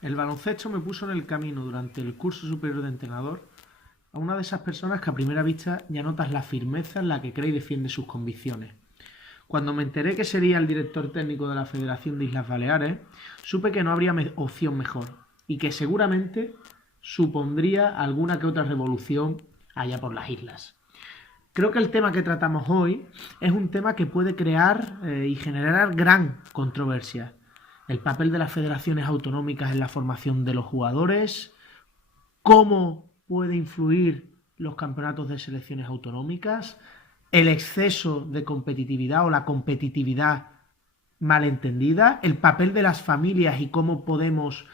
El baloncesto me puso en el camino durante el curso superior de entrenador a una de esas personas que a primera vista ya notas la firmeza en la que cree y defiende sus convicciones. Cuando me enteré que sería el director técnico de la Federación de Islas Baleares, supe que no habría opción mejor y que seguramente supondría alguna que otra revolución allá por las islas. Creo que el tema que tratamos hoy es un tema que puede crear y generar gran controversia. El papel de las federaciones autonómicas en la formación de los jugadores, cómo puede influir los campeonatos de selecciones autonómicas, el exceso de competitividad o la competitividad malentendida, el papel de las familias y cómo podemos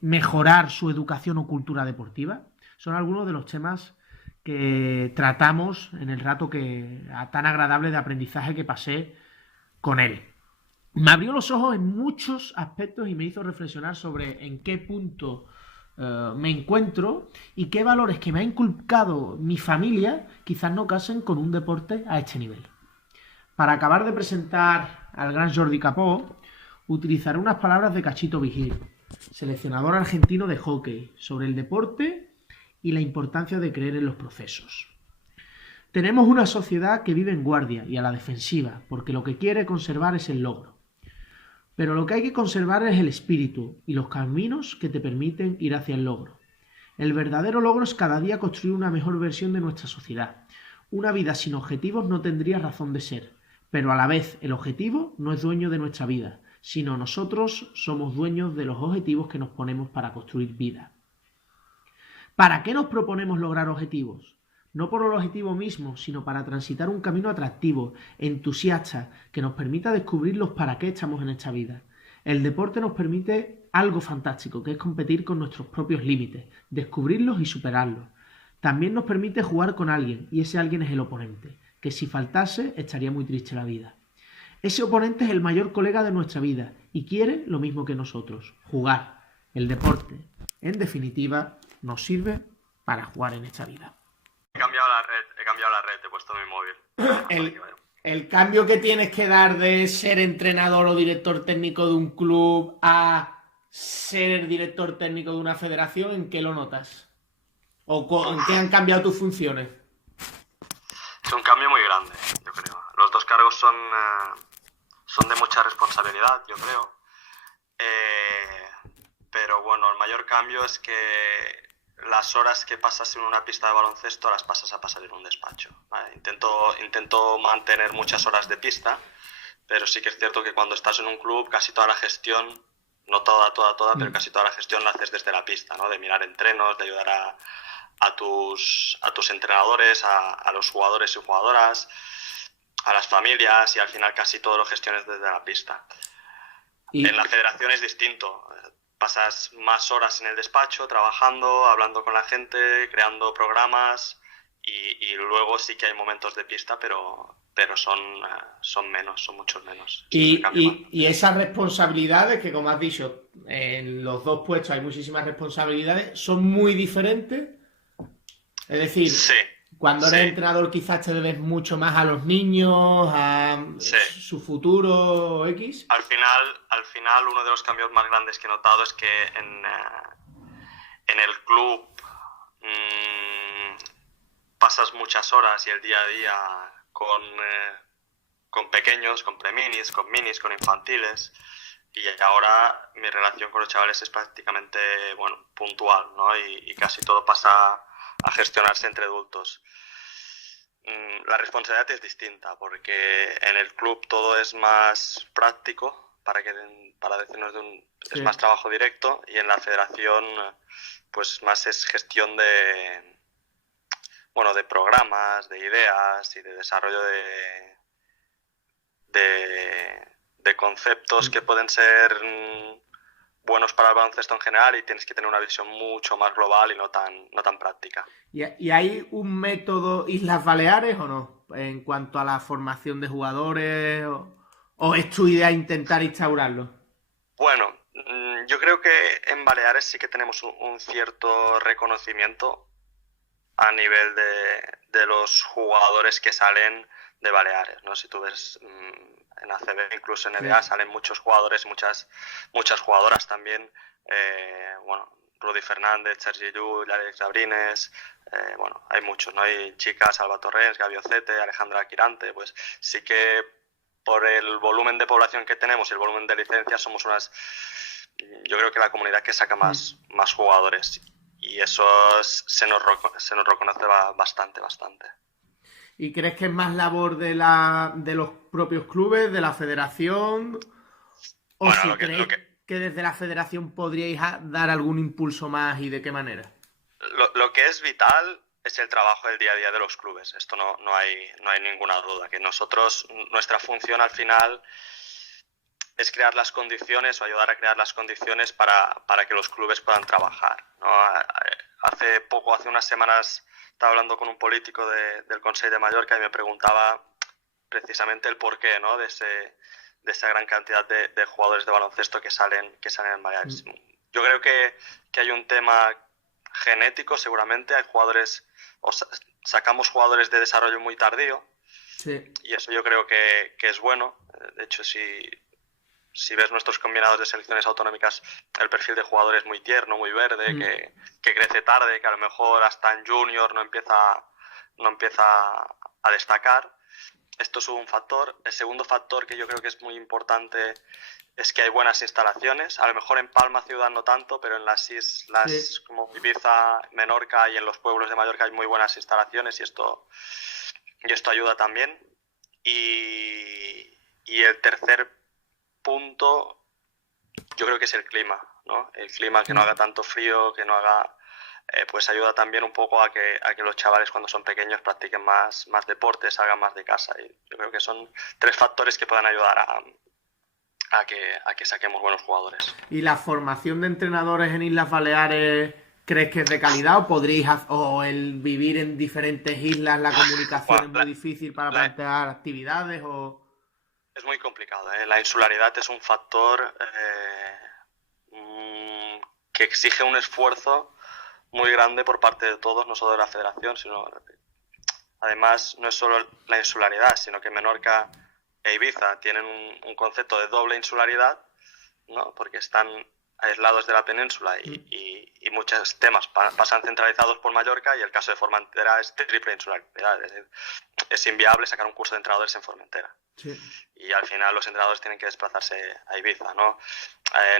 mejorar su educación o cultura deportiva. Son algunos de los temas que tratamos en el rato tan agradable de aprendizaje que pasé con él. Me abrió los ojos en muchos aspectos y me hizo reflexionar sobre en qué punto me encuentro y qué valores que me ha inculcado mi familia quizás no casen con un deporte a este nivel. Para acabar de presentar al gran Jordi Capó, utilizaré unas palabras de Cachito Vigil, seleccionador argentino de hockey, sobre el deporte y la importancia de creer en los procesos. Tenemos una sociedad que vive en guardia y a la defensiva, porque lo que quiere conservar es el logro. Pero lo que hay que conservar es el espíritu y los caminos que te permiten ir hacia el logro. El verdadero logro es cada día construir una mejor versión de nuestra sociedad. Una vida sin objetivos no tendría razón de ser, pero a la vez el objetivo no es dueño de nuestra vida, sino nosotros somos dueños de los objetivos que nos ponemos para construir vida. ¿Para qué nos proponemos lograr objetivos? No por el objetivo mismo, sino para transitar un camino atractivo, entusiasta, que nos permita descubrir los para qué estamos en esta vida. El deporte nos permite algo fantástico, que es competir con nuestros propios límites, descubrirlos y superarlos. También nos permite jugar con alguien, y ese alguien es el oponente, que si faltase estaría muy triste la vida. Ese oponente es el mayor colega de nuestra vida y quiere lo mismo que nosotros, jugar. El deporte, en definitiva, nos sirve para jugar en esta vida. He puesto mi móvil. El, el cambio que tienes que dar de ser entrenador o director técnico de un club a ser director técnico de una federación, ¿en qué lo notas? ¿O en qué han cambiado tus funciones? Es un cambio muy grande, yo creo. Los dos cargos son de mucha responsabilidad, yo creo. Pero bueno, el mayor cambio es que las horas que pasas en una pista de baloncesto las pasas a pasar en un despacho, ¿vale? Intento mantener muchas horas de pista, pero sí que es cierto que cuando estás en un club casi toda la gestión, no toda, pero casi toda la gestión la haces desde la pista, ¿no? De mirar entrenos, de ayudar a tus entrenadores, a los jugadores y jugadoras, a las familias, y al final casi todo lo gestiones desde la pista. En la federación es distinto. Pasas más horas en el despacho, trabajando, hablando con la gente, creando programas, y luego sí que hay momentos de pista, pero son menos, son muchos menos. Y esas responsabilidades, que como has dicho, en los dos puestos hay muchísimas responsabilidades, son muy diferentes. Es decir, sí, cuando eres entrenador quizás te debes mucho más a los niños, a su futuro X. Al final uno de los cambios más grandes que he notado es que en el club pasas muchas horas y el día a día con pequeños, con preminis, con minis, con infantiles, y ahora mi relación con los chavales es prácticamente, bueno, puntual, ¿no? Y casi todo pasa a gestionarse entre adultos. La responsabilidad es distinta porque en el club todo es más práctico, para decirnos es más trabajo directo, y en la federación pues más es gestión de programas, de ideas y de desarrollo de conceptos que pueden ser buenos para el baloncesto en general, y tienes que tener una visión mucho más global y no tan práctica. ¿Y hay un método Islas Baleares o no? En cuanto a la formación de jugadores, ¿o es tu idea intentar instaurarlo? Bueno, yo creo que en Baleares sí que tenemos un cierto reconocimiento a nivel de los jugadores que salen de Baleares, ¿no? Si tú ves en ACB, incluso en Sí. NBA, salen muchos jugadores, muchas jugadoras también. Bueno, Rudy Fernández, Sergi Llull, Alex Abrines, bueno, hay muchos, ¿no? Hay chicas, Alba Torrens, Gaby Ocete, Alejandra Quirante, pues sí que por el volumen de población que tenemos y el volumen de licencias somos yo creo que la comunidad que saca más jugadores, y eso se nos reconoce bastante. ¿Y crees que es más labor de los propios clubes, de la federación? ¿O Bueno, si creéis que desde la federación podríais dar algún impulso más y de qué manera? Lo que es vital es el trabajo del día a día de los clubes. Esto no hay ninguna duda. Que nuestra función al final es crear las condiciones o ayudar a crear las condiciones para que los clubes puedan trabajar, ¿no? Hace unas semanas, estaba hablando con un político del Consell de Mallorca y me preguntaba precisamente el porqué, ¿no? de esa gran cantidad de jugadores de baloncesto que salen en Baleares. Yo creo que hay un tema genético, seguramente. Hay jugadores, sacamos jugadores de desarrollo muy tardío, sí, y eso yo creo que es bueno. De hecho, si ves nuestros combinados de selecciones autonómicas, el perfil de jugador es muy tierno, muy verde, que crece tarde, que a lo mejor hasta en junior no empieza a destacar. Esto es un factor. El segundo factor, que yo creo que es muy importante, es que hay buenas instalaciones. A lo mejor en Palma ciudad no tanto, pero en las islas como Ibiza, Menorca y en los pueblos de Mallorca hay muy buenas instalaciones, y esto ayuda también. Y el tercer punto, yo creo que es el clima, ¿no? El clima, que no haga tanto frío, que no haga... pues ayuda también un poco a que los chavales, cuando son pequeños, practiquen más deportes, salgan más de casa. Y yo creo que son 3 factores que pueden ayudar a que saquemos buenos jugadores. ¿Y la formación de entrenadores en Islas Baleares crees que es de calidad, o o el vivir en diferentes islas, la comunicación es muy difícil para plantear actividades? Es muy complicado, ¿eh? La insularidad es un factor que exige un esfuerzo muy grande por parte de todos, no solo de la federación, sino... Además, no es solo la insularidad, sino que Menorca e Ibiza tienen un concepto de doble insularidad, ¿no? Porque están aislados de la península y muchos temas pasan centralizados por Mallorca, y el caso de Formentera es triple insularidad. Es decir, es inviable sacar un curso de entrenadores en Formentera. Sí. Y al final los entrenadores tienen que desplazarse a Ibiza, ¿no?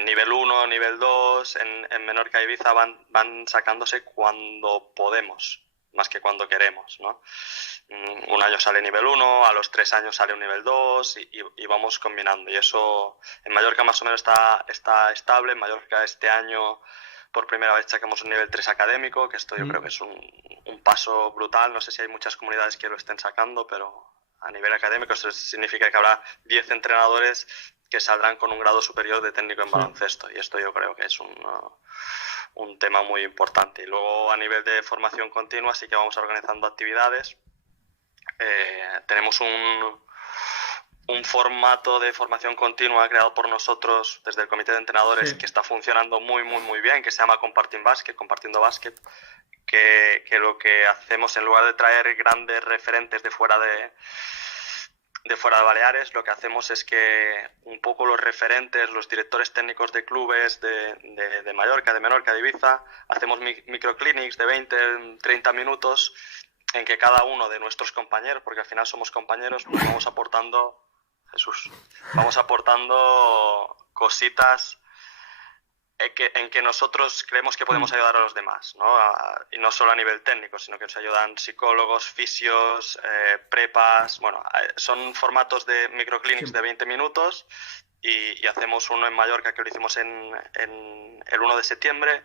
Nivel 1, nivel 2, en Menorca e Ibiza van sacándose cuando podemos, más que cuando queremos, ¿no? Un año sale nivel 1, a los 3 años sale un nivel 2 y vamos combinando. Y eso en Mallorca más o menos está estable. En Mallorca este año por primera vez sacamos un nivel 3 académico, que esto yo creo que es un paso brutal. No sé si hay muchas comunidades que lo estén sacando, pero a nivel académico eso significa que habrá 10 entrenadores que saldrán con un grado superior de técnico en baloncesto. Y esto yo creo que es un tema muy importante. Y luego a nivel de formación continua sí que vamos organizando actividades. Tenemos un formato de formación continua creado por nosotros desde el comité de entrenadores, que está funcionando muy bien, que se llama Compartiendo Básquet, que lo que hacemos, en lugar de traer grandes referentes de fuera de Baleares, lo que hacemos es que un poco los referentes, los directores técnicos de clubes de Mallorca, de Menorca, de Ibiza, hacemos microclinics de 20-30 minutos en que cada uno de nuestros compañeros, porque al final somos compañeros, pues vamos aportando cositas en que nosotros creemos que podemos ayudar a los demás, ¿no? Y no solo a nivel técnico, sino que nos ayudan psicólogos, fisios, prepas. Bueno, son formatos de microclinics de 20 minutos y hacemos uno en Mallorca, que lo hicimos en el 1 de septiembre,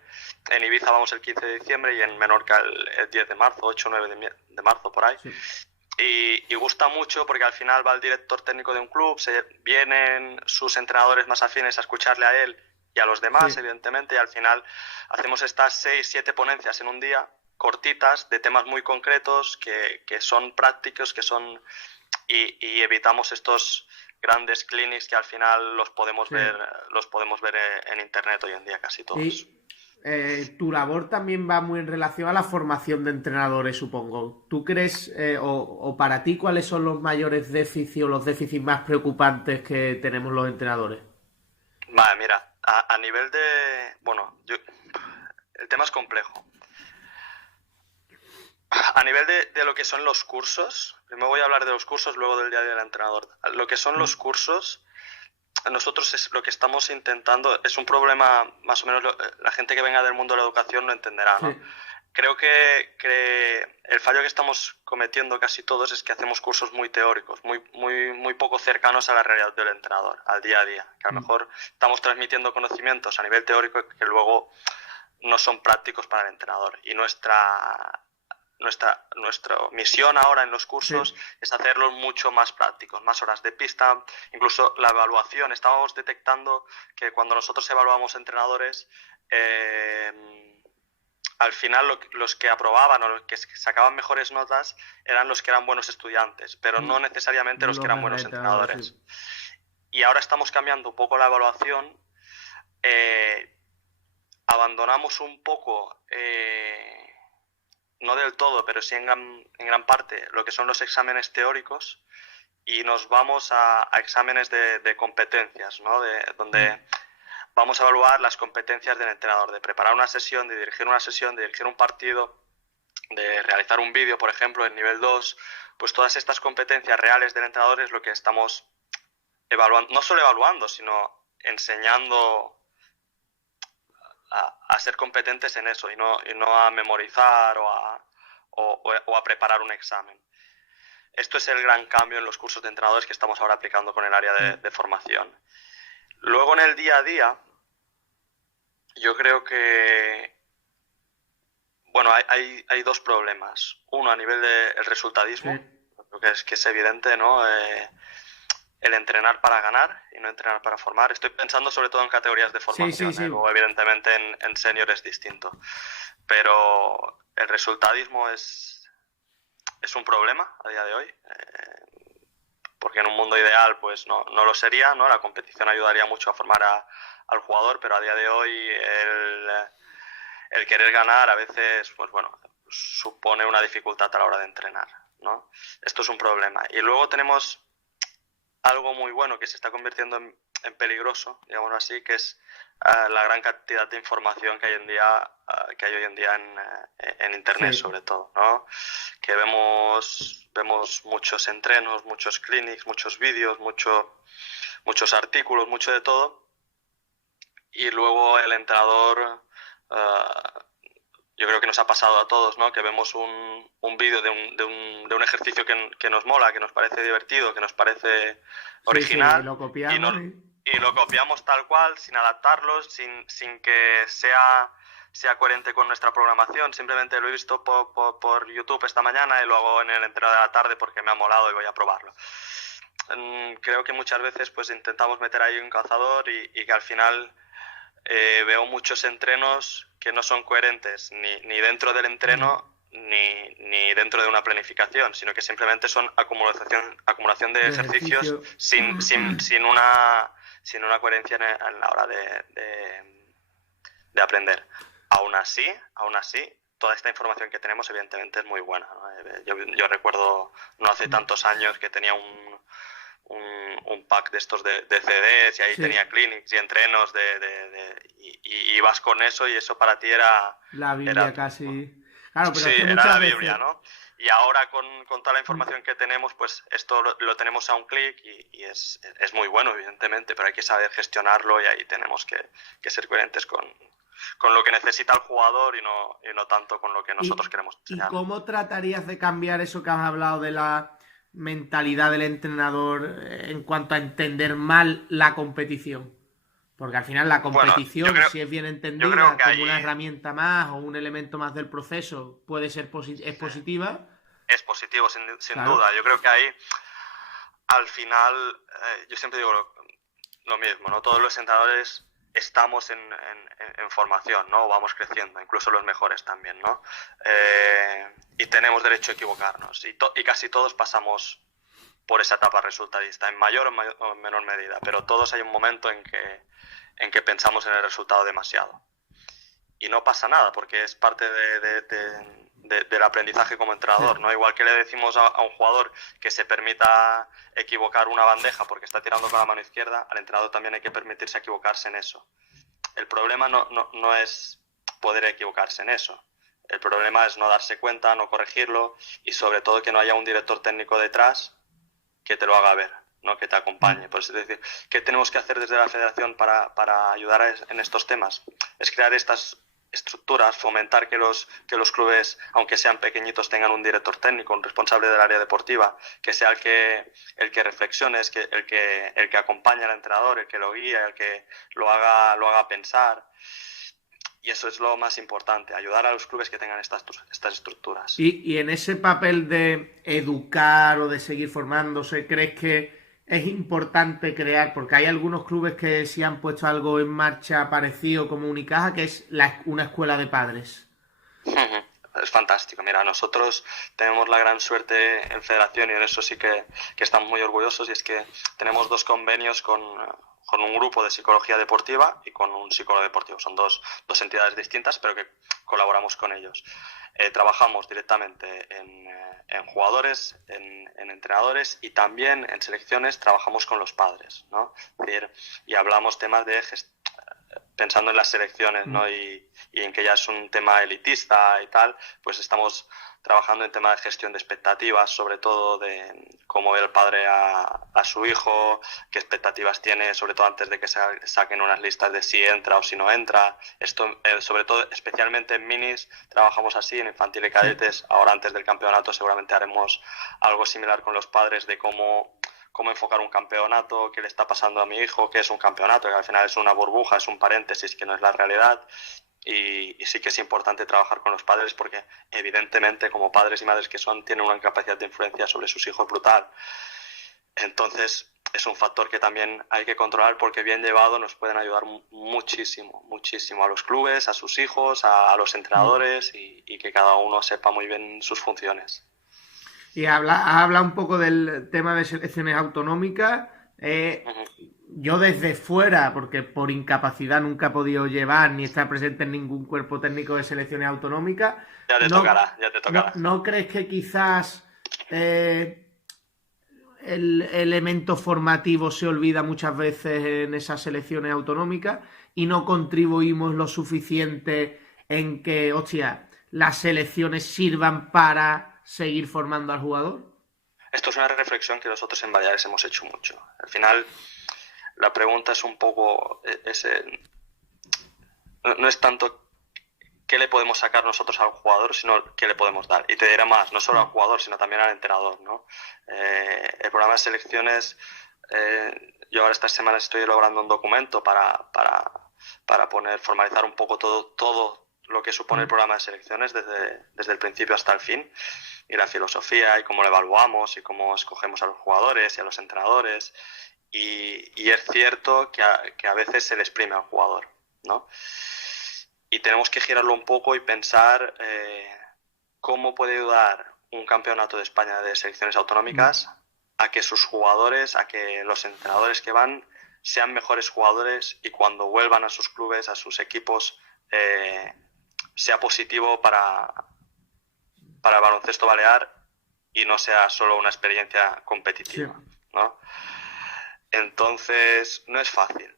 en Ibiza vamos el 15 de diciembre y en Menorca el 10 de marzo, 8 o 9 de marzo, por ahí. Sí. Y gusta mucho porque al final va el director técnico de un club, vienen sus entrenadores más afines a escucharle a él y a los demás, evidentemente, y al final hacemos estas 6-7 ponencias en un día, cortitas, de temas muy concretos, que son prácticos, y evitamos estos grandes clinics que al final los podemos ver en internet hoy en día casi todos. Tu labor también va muy en relación a la formación de entrenadores, supongo. ¿Tú crees, o para ti, cuáles son los mayores déficits o los déficits más preocupantes que tenemos los entrenadores? Vale, mira, a nivel de... Bueno, el tema es complejo. A nivel de lo que son los cursos, primero voy a hablar de los cursos, luego del día del entrenador. Lo que son los cursos, nosotros lo que estamos intentando, es un problema, más o menos la gente que venga del mundo de la educación lo entenderá, ¿no? Sí. Creo que el fallo que estamos cometiendo casi todos es que hacemos cursos muy teóricos, muy poco cercanos a la realidad del entrenador, al día a día. Que a lo mejor estamos transmitiendo conocimientos a nivel teórico que luego no son prácticos para el entrenador. Y nuestra misión ahora en los cursos Sí. es hacerlos mucho más prácticos, más horas de pista, incluso la evaluación. Estábamos detectando que cuando nosotros evaluamos entrenadores, al final los que aprobaban o los que sacaban mejores notas eran los que eran buenos estudiantes, pero no necesariamente los que Los eran buenos RTA, entrenadores. sí. Y ahora estamos cambiando un poco la evaluación. Abandonamos un poco, no del todo, pero sí en gran parte, lo que son los exámenes teóricos y nos vamos a exámenes de competencias, ¿no? Donde vamos a evaluar las competencias del entrenador, de preparar una sesión, de dirigir una sesión, de dirigir un partido, de realizar un vídeo, por ejemplo, en nivel 2, pues todas estas competencias reales del entrenador es lo que estamos evaluando, no solo evaluando, sino enseñando a ser competentes en eso y no a memorizar o a preparar un examen. Esto es el gran cambio en los cursos de entrenadores que estamos ahora aplicando con el área de formación. Luego en el día a día, yo creo que, bueno, hay dos problemas. Uno a nivel del resultadismo, Sí. creo que es evidente, ¿no? El entrenar para ganar y no entrenar para formar. Estoy pensando sobre todo en categorías de Sí, sí, formación, sí. luego evidentemente en senior es distinto. Pero el resultadismo es un problema a día de hoy, porque en un mundo ideal pues no lo sería, ¿no? La competición ayudaría mucho a formar al jugador, pero a día de hoy el querer ganar a veces, pues bueno, supone una dificultad a la hora de entrenar, ¿no? Esto es un problema. Y luego tenemos algo muy bueno que se está convirtiendo en peligroso, digamos así, que es la gran cantidad de información que hay hoy en día en internet, Sí. sobre todo, ¿no? Que vemos muchos entrenos, muchos clinics, muchos vídeos, muchos artículos, mucho de todo, y luego el entrenador, yo creo que nos ha pasado a todos, ¿no? Que vemos un vídeo de un ejercicio que nos mola, que nos parece divertido, que nos parece Sí, sí, original lo y, copiamos y lo copiamos tal cual, sin adaptarlo, sin que sea coherente con nuestra programación. Simplemente lo he visto por YouTube esta mañana y lo hago en el entreno de la tarde porque me ha molado y voy a probarlo. Creo que muchas veces pues intentamos meter ahí un calzador y que al final veo muchos entrenos que no son coherentes ni dentro del entreno ni dentro de una planificación, sino que simplemente son acumulación de de ejercicios ejercicio. sin una coherencia en la hora de aprender. Aún así, toda esta información que tenemos evidentemente es muy buena, ¿no? Yo recuerdo no hace tantos años que tenía un pack de estos de CDs y ahí Sí, tenía clinics y entrenos y vas con eso y eso para ti era... la era Biblia casi. Claro, pero sí, es que era muchas la Biblia, veces. ¿no? Y ahora con toda la información que tenemos, pues esto lo tenemos a un clic y es muy bueno, evidentemente, pero hay que saber gestionarlo y ahí tenemos que ser coherentes con lo que necesita el jugador y no tanto con lo que nosotros queremos ¿Y enseñar. cómo tratarías de cambiar eso que has hablado de la mentalidad del entrenador en cuanto a entender mal la competición? Porque al final la Bueno, competición, si es bien yo creo entendida que como una ahí herramienta más o un elemento más del proceso, puede ser es sí, positiva. es positivo, sin Claro. duda. Yo creo que ahí al final, yo siempre digo lo mismo, ¿no? Todos los entrenadores estamos en formación, ¿no? Vamos creciendo, incluso los mejores también, ¿no? Y tenemos derecho a equivocarnos. Y casi todos pasamos por esa etapa resultadista, en mayor o menor medida, pero todos hay un momento en que pensamos en el resultado demasiado. y no pasa nada, porque es parte del aprendizaje como entrenador, ¿no? Igual que le decimos a un jugador que se permita equivocar una bandeja porque está tirando con la mano izquierda, al entrenador también hay que permitirse equivocarse en eso. El problema no es poder equivocarse en eso. El problema es no darse cuenta, no corregirlo y sobre todo que no haya un director técnico detrás que te lo haga ver, ¿no? Que te acompañe. Pues es decir, ¿qué tenemos que hacer desde la federación para ayudar en estos temas? Es crear estas estructuras, fomentar que los clubes, aunque sean pequeñitos, tengan un director técnico, un responsable del área deportiva, que sea el que reflexione, el que acompaña al entrenador, el que lo guía, el que lo haga pensar. Y eso es lo más importante, ayudar a los clubes que tengan estas estructuras. Y en ese papel de educar o de seguir formándose, ¿crees que es importante crear? Porque hay algunos clubes que sí han puesto algo en marcha parecido como Unicaja, que es una escuela de padres. Es fantástico. Mira, nosotros tenemos la gran suerte en Federación y en eso sí que estamos muy orgullosos, y es que tenemos 2 convenios con un grupo de psicología deportiva y con un psicólogo deportivo. Son dos entidades distintas, pero que colaboramos con ellos. Trabajamos directamente en jugadores, en entrenadores y también en selecciones trabajamos con los padres, ¿no? Es decir, y hablamos temas de pensando en las selecciones, ¿no? Y en que ya es un tema elitista y tal, pues estamos trabajando en temas de gestión de expectativas, sobre todo de cómo ve el padre a su hijo, qué expectativas tiene, sobre todo antes de que saquen unas listas de si entra o si no entra. Esto, sobre todo, especialmente en minis, trabajamos así, en infantil y cadetes. Ahora, antes del campeonato, seguramente haremos algo similar con los padres de cómo enfocar un campeonato, qué le está pasando a mi hijo, qué es un campeonato, que al final es una burbuja, es un paréntesis que no es la realidad. Y sí que es importante trabajar con los padres porque evidentemente, como padres y madres que son, tienen una capacidad de influencia sobre sus hijos brutal. Entonces es un factor que también hay que controlar porque bien llevado nos pueden ayudar muchísimo, muchísimo a los clubes, a sus hijos, a los entrenadores y que cada uno sepa muy bien sus funciones. Y habla un poco del tema de selecciones autonómicas. Yo desde fuera, porque por incapacidad nunca he podido llevar ni estar presente en ningún cuerpo técnico de selecciones autonómicas. Ya te tocará, ya te tocará. ¿No crees que quizás el elemento formativo se olvida muchas veces en esas selecciones autonómicas y no contribuimos lo suficiente en que, hostia, las selecciones sirvan para seguir formando al jugador? Esto es una reflexión que nosotros en Baleares hemos hecho mucho. Al final, la pregunta es un poco... no es tanto qué le podemos sacar nosotros al jugador, sino qué le podemos dar. Y te diré más, no solo al jugador, sino también al entrenador, ¿no? El programa de selecciones, yo ahora estas semanas estoy elaborando un documento para formalizar un poco todo lo que supone el programa de selecciones desde el principio hasta el fin, y la filosofía y cómo lo evaluamos y cómo escogemos a los jugadores y a los entrenadores. Y es cierto que a veces se le exprime al jugador, ¿no? Y tenemos que girarlo un poco y pensar cómo puede ayudar un campeonato de España de selecciones autonómicas a que sus jugadores, a que los entrenadores que van sean mejores jugadores y cuando vuelvan a sus clubes, a sus equipos, sea positivo para el baloncesto balear y no sea solo una experiencia competitiva, ¿no? Entonces, no es fácil.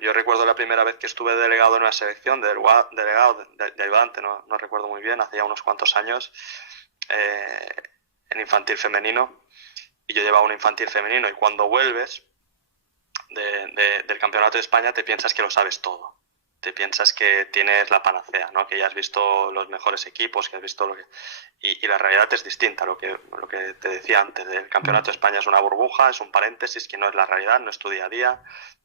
Yo recuerdo la primera vez que estuve delegado en una selección, de ayudante, no recuerdo muy bien, hace ya unos cuantos años, en infantil femenino, y yo llevaba un infantil femenino, y cuando vuelves del campeonato de España te piensas que lo sabes todo. Te piensas que tienes la panacea, ¿no? Que ya has visto los mejores equipos, que has visto lo que... Y la realidad es distinta, lo que te decía antes. El campeonato de España es una burbuja, es un paréntesis que no es la realidad, no es tu día a día.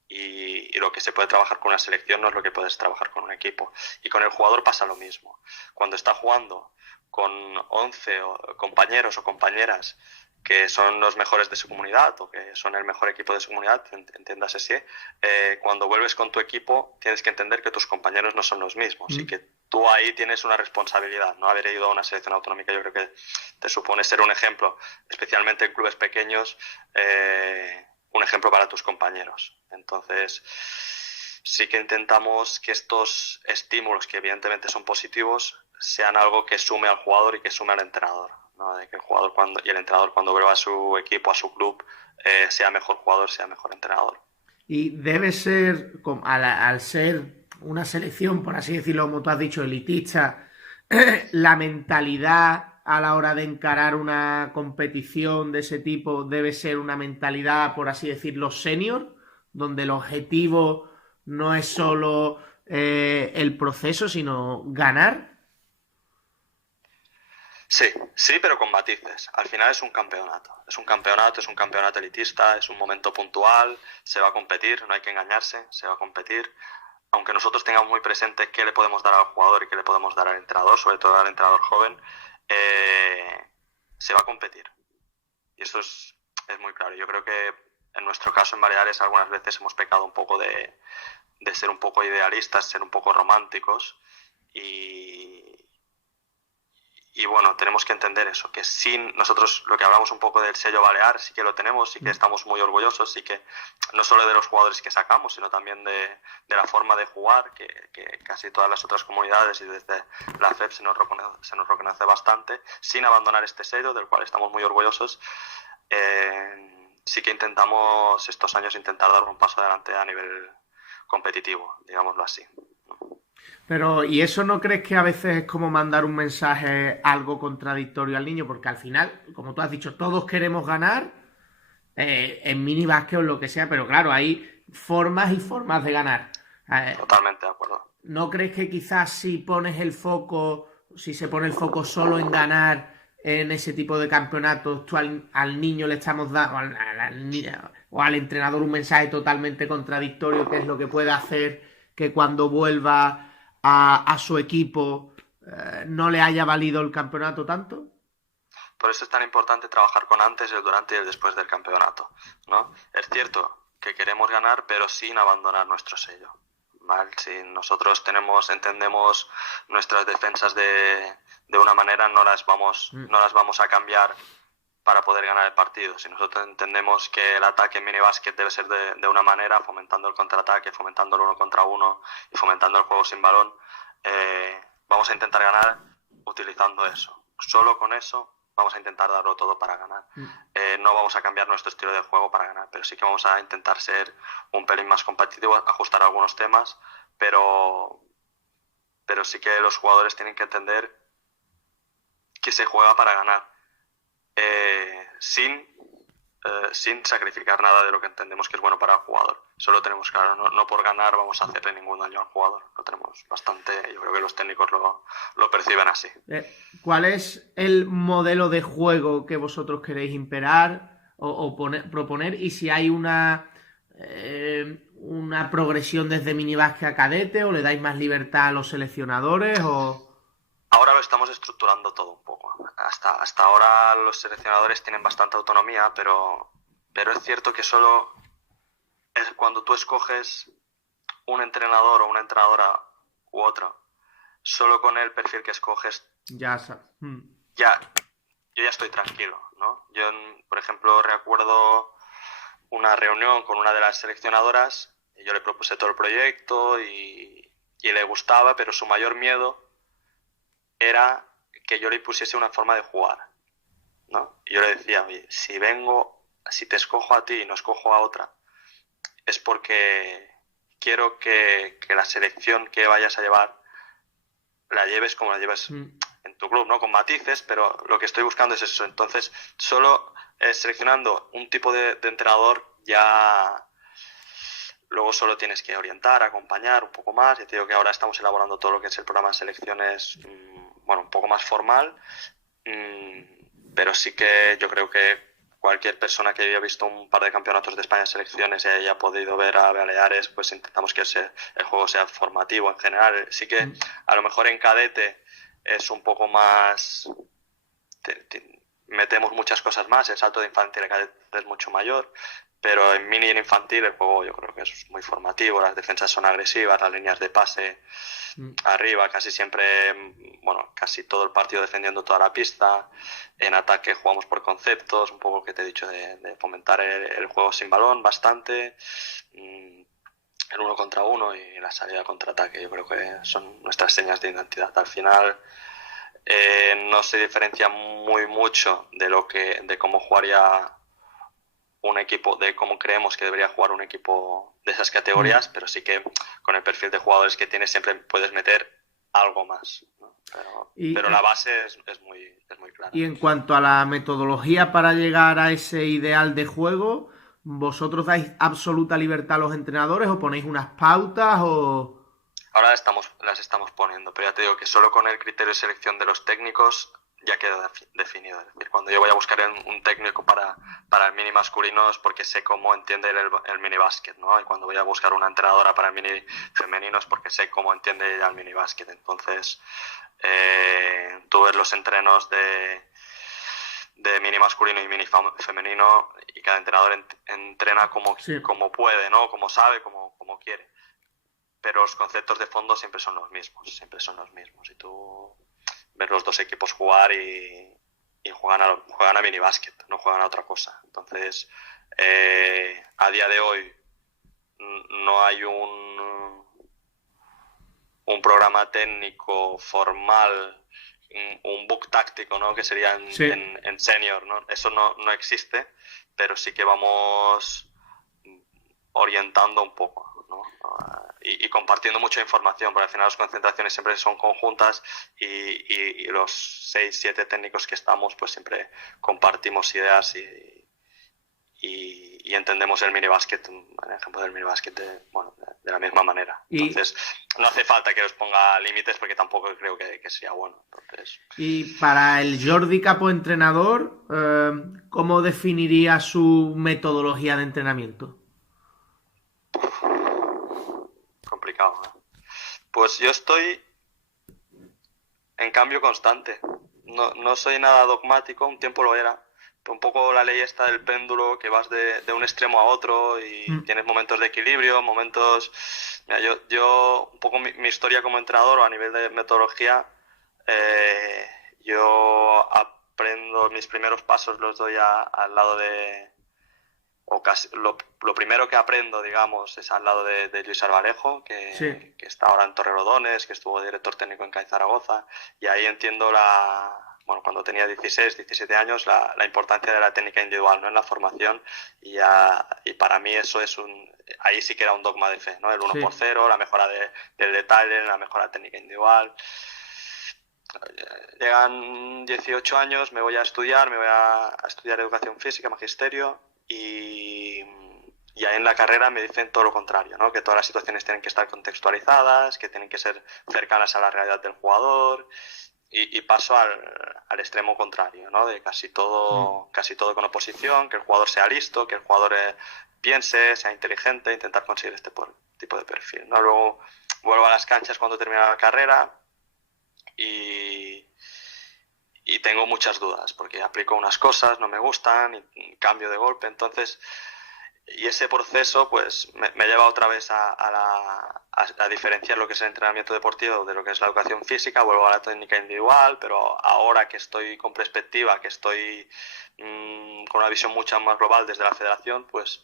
Y lo que se puede trabajar con una selección no es lo que puedes trabajar con un equipo. Y con el jugador pasa lo mismo. Cuando está jugando con 11 compañeros o compañeras que son los mejores de su comunidad o que son el mejor equipo de su comunidad, entiéndase así, cuando vuelves con tu equipo tienes que entender que tus compañeros no son los mismos y que tú ahí tienes una responsabilidad, ¿no? Haber ido a una selección autonómica yo creo que te supone ser un ejemplo, especialmente en clubes pequeños, un ejemplo para tus compañeros. Entonces, sí que intentamos que estos estímulos, que evidentemente son positivos, sean algo que sume al jugador y que sume al entrenador, ¿no? De que el jugador y el entrenador cuando vuelva a su equipo, a su club, sea mejor jugador, sea mejor entrenador. Y debe ser, al ser una selección, por así decirlo, como tú has dicho, elitista, la mentalidad a la hora de encarar una competición de ese tipo debe ser una mentalidad, por así decirlo, senior, donde el objetivo no es solo el proceso, sino ganar. Sí, sí, pero con matices. Al final es un campeonato. Es un campeonato elitista, es un momento puntual, se va a competir, no hay que engañarse, se va a competir. Aunque nosotros tengamos muy presente qué le podemos dar al jugador y qué le podemos dar al entrenador, sobre todo al entrenador joven, se va a competir. Y eso es muy claro. Yo creo que en nuestro caso en Baleares algunas veces hemos pecado un poco de ser un poco idealistas, ser un poco románticos y bueno, tenemos que entender eso, que sin nosotros lo que hablamos un poco del sello balear, sí que lo tenemos, sí que estamos muy orgullosos, sí que no solo de los jugadores que sacamos, sino también de la forma de jugar, que casi todas las otras comunidades y desde la FEP se nos reconoce bastante, sin abandonar este sello, del cual estamos muy orgullosos. Sí que intentamos estos años intentar dar un paso adelante a nivel competitivo, digámoslo así. Pero, ¿y eso no crees que a veces es como mandar un mensaje algo contradictorio al niño? Porque al final, como tú has dicho, todos queremos ganar en mini básquet o lo que sea, pero claro, hay formas y formas de ganar. Totalmente de acuerdo. ¿No crees que quizás si pones el foco, si se pone el foco solo en ganar en ese tipo de campeonatos, tú al niño le estamos dando, o al entrenador un mensaje totalmente contradictorio, que es lo que puede hacer que cuando vuelva a su equipo no le haya valido el campeonato tanto? Por eso es tan importante trabajar con antes, el durante y el después del campeonato, ¿no? Es cierto que queremos ganar, pero sin abandonar nuestro sello, ¿vale? Si nosotros entendemos nuestras defensas de una manera, no las vamos a cambiar para poder ganar el partido. Si nosotros entendemos que el ataque en minibásquet debe ser de una manera, fomentando el contraataque, fomentando el 1 contra 1 y fomentando el juego sin balón, vamos a intentar ganar utilizando eso. Solo con eso vamos a intentar darlo todo para ganar. No vamos a cambiar nuestro estilo de juego para ganar, pero sí que vamos a intentar ser un pelín más competitivo, ajustar algunos temas, pero sí que los jugadores tienen que entender que se juega para ganar, sin sacrificar nada de lo que entendemos que es bueno para el jugador. Eso lo tenemos claro, no por ganar vamos a hacerle ningún daño al jugador. Lo tenemos bastante, yo creo que los técnicos lo perciben así. ¿Cuál es el modelo de juego que vosotros queréis imperar o proponer? Y si hay una progresión desde minibásquet a cadete, o le dais más libertad a los seleccionadores, o... Ahora lo estamos estructurando todo un poco. Hasta ahora los seleccionadores tienen bastante autonomía, pero es cierto que solo es cuando tú escoges un entrenador o una entrenadora u otro, solo con el perfil que escoges, yo ya estoy tranquilo, ¿no? Yo, por ejemplo, recuerdo una reunión con una de las seleccionadoras y yo le propuse todo el proyecto y le gustaba, pero su mayor miedo era que yo le impusiese una forma de jugar, ¿no? Y yo le decía, oye, si te escojo a ti y no escojo a otra, es porque quiero que la selección que vayas a llevar la lleves como la lleves en tu club, ¿no? Con matices, pero lo que estoy buscando es eso. Entonces, solo seleccionando un tipo de entrenador ya... Luego solo tienes que orientar, acompañar un poco más. Ya te digo que ahora estamos elaborando todo lo que es el programa de selecciones, un poco más formal. Pero sí que yo creo que cualquier persona que haya visto un par de campeonatos de España en selecciones y haya podido ver a Baleares, pues intentamos que el juego sea formativo en general. Sí que a lo mejor en cadete es un poco más... metemos muchas cosas más, el salto de infantil en cadete es mucho mayor, pero en mini y en infantil el juego yo creo que es muy formativo, las defensas son agresivas, las líneas de pase arriba, casi siempre, casi todo el partido defendiendo toda la pista, en ataque jugamos por conceptos, un poco lo que te he dicho de fomentar el juego sin balón bastante, el uno contra uno y la salida a contraataque. Yo creo que son nuestras señas de identidad. Al final no se diferencia muy mucho de cómo jugaría un equipo, de cómo creemos que debería jugar un equipo de esas categorías, pero sí que con el perfil de jugadores que tienes siempre puedes meter algo más, ¿no? Pero la base es muy clara. Y en cuanto a la metodología para llegar a ese ideal de juego, ¿vosotros dais absoluta libertad a los entrenadores o ponéis unas pautas o...? Ahora las estamos poniendo, pero ya te digo que solo con el criterio de selección de los técnicos ya queda definido. Es decir, cuando yo voy a buscar un técnico para el mini masculino es porque sé cómo entiende el mini básquet, ¿no? Y cuando voy a buscar una entrenadora para el mini femenino es porque sé cómo entiende ella el mini básquet. Entonces, tú ves los entrenos de mini masculino y mini femenino y cada entrenador entrena como puede, ¿no? Como sabe, como quiere. Pero los conceptos de fondo siempre son los mismos. Y tú ves los dos equipos jugar y juegan a mini básquet, no juegan a otra cosa. Entonces, a día de hoy no hay un programa técnico formal, un book táctico, ¿no? Que sería en senior, ¿no? Eso no existe, pero sí que vamos orientando un poco, ¿no? Y compartiendo mucha información, porque al final las concentraciones siempre son conjuntas y los 6-7 técnicos que estamos pues siempre compartimos ideas y entendemos el minibásquet, el ejemplo del minibásquet de la misma manera. Entonces no hace falta que os ponga límites porque tampoco creo que sea bueno. Entonces... Y para el Jordi Capó entrenador, ¿cómo definiría su metodología de entrenamiento? Complicado, ¿eh? Pues yo estoy en cambio constante. No soy nada dogmático, un tiempo lo era. Un poco la ley esta del péndulo, que vas de un extremo a otro y tienes momentos de equilibrio, momentos... Mira, yo un poco mi historia como entrenador o a nivel de metodología, yo aprendo, mis primeros pasos los doy al lado de... O casi, lo primero que aprendo, digamos, es al lado de Luis Albalejo, que está ahora en Torrelodones, que estuvo director técnico en CAI Zaragoza, y ahí entiendo cuando tenía 16, 17 años, la importancia de la técnica individual, ¿no? En la formación, y para mí eso ahí sí que era un dogma de fe, ¿no? El 1x0, la mejora del detalle, la mejora técnica individual. Llegan 18 años, me voy a estudiar educación física, magisterio, y ahí en la carrera me dicen todo lo contrario, ¿no? Que todas las situaciones tienen que estar contextualizadas, que tienen que ser cercanas a la realidad del jugador, y paso al extremo contrario, ¿no? De casi todo con oposición, que el jugador sea listo, que el jugador piense, sea inteligente, intentar conseguir este tipo de perfil, ¿no? Luego vuelvo a las canchas cuando termina la carrera y tengo muchas dudas, porque aplico unas cosas, no me gustan, y cambio de golpe, entonces... Y ese proceso pues me lleva otra vez a diferenciar lo que es el entrenamiento deportivo de lo que es la educación física. Vuelvo a la técnica individual, pero ahora que estoy con perspectiva, que estoy con una visión mucho más global desde la federación, pues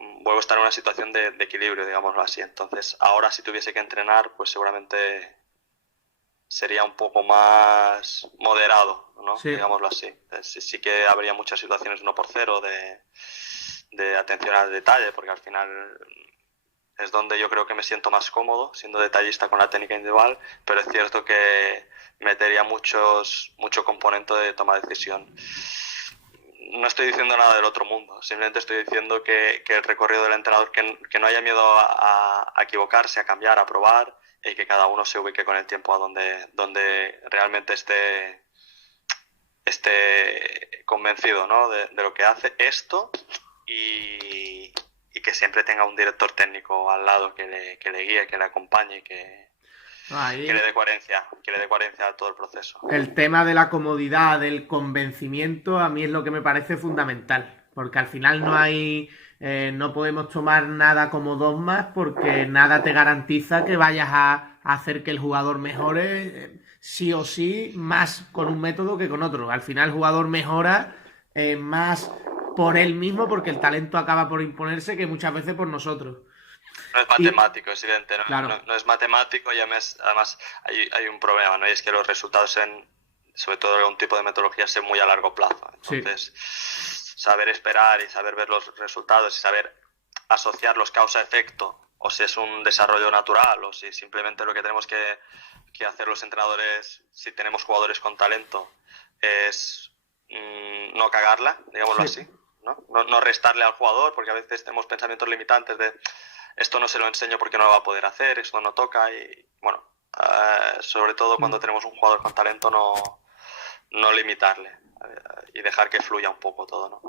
vuelvo a estar en una situación de equilibrio, digámoslo así. Entonces ahora si tuviese que entrenar, pues seguramente sería un poco más moderado, ¿no? Digámoslo así. Sí que habría muchas situaciones 1x0 de atención al detalle, porque al final es donde yo creo que me siento más cómodo, siendo detallista con la técnica individual, pero es cierto que metería mucho componente de toma de decisión. No estoy diciendo nada del otro mundo, simplemente estoy diciendo que el recorrido del entrenador, que no haya miedo a equivocarse, a cambiar, a probar, y que cada uno se ubique con el tiempo a donde realmente esté convencido, ¿no? de lo que hace esto. Y que siempre tenga un director técnico al lado que le guíe, que le acompañe, que le dé coherencia a todo el proceso. El tema de la comodidad, del convencimiento, a mí es lo que me parece fundamental, porque al final no podemos tomar nada como dogmas, porque nada te garantiza que vayas a hacer que el jugador mejore sí o sí, más con un método que con otro. Al final el jugador mejora más por él mismo, porque el talento acaba por imponerse, que muchas veces por nosotros. No es Y, matemático, es evidente, claro, no es matemático y además hay un problema, ¿no? Y es que los resultados sobre todo en un tipo de metodología, son muy a largo plazo. sí. Entonces, saber esperar y saber ver los resultados y saber asociar los causa-efecto, o si es un desarrollo natural, o si simplemente lo que tenemos que hacer los entrenadores, si tenemos jugadores con talento, es no cagarla, digámoslo Sí. así. No restarle al jugador, porque a veces tenemos pensamientos limitantes de esto no se lo enseño porque no lo va a poder hacer, esto no toca y bueno, sobre todo cuando tenemos un jugador con talento no limitarle y dejar que fluya un poco todo, ¿no?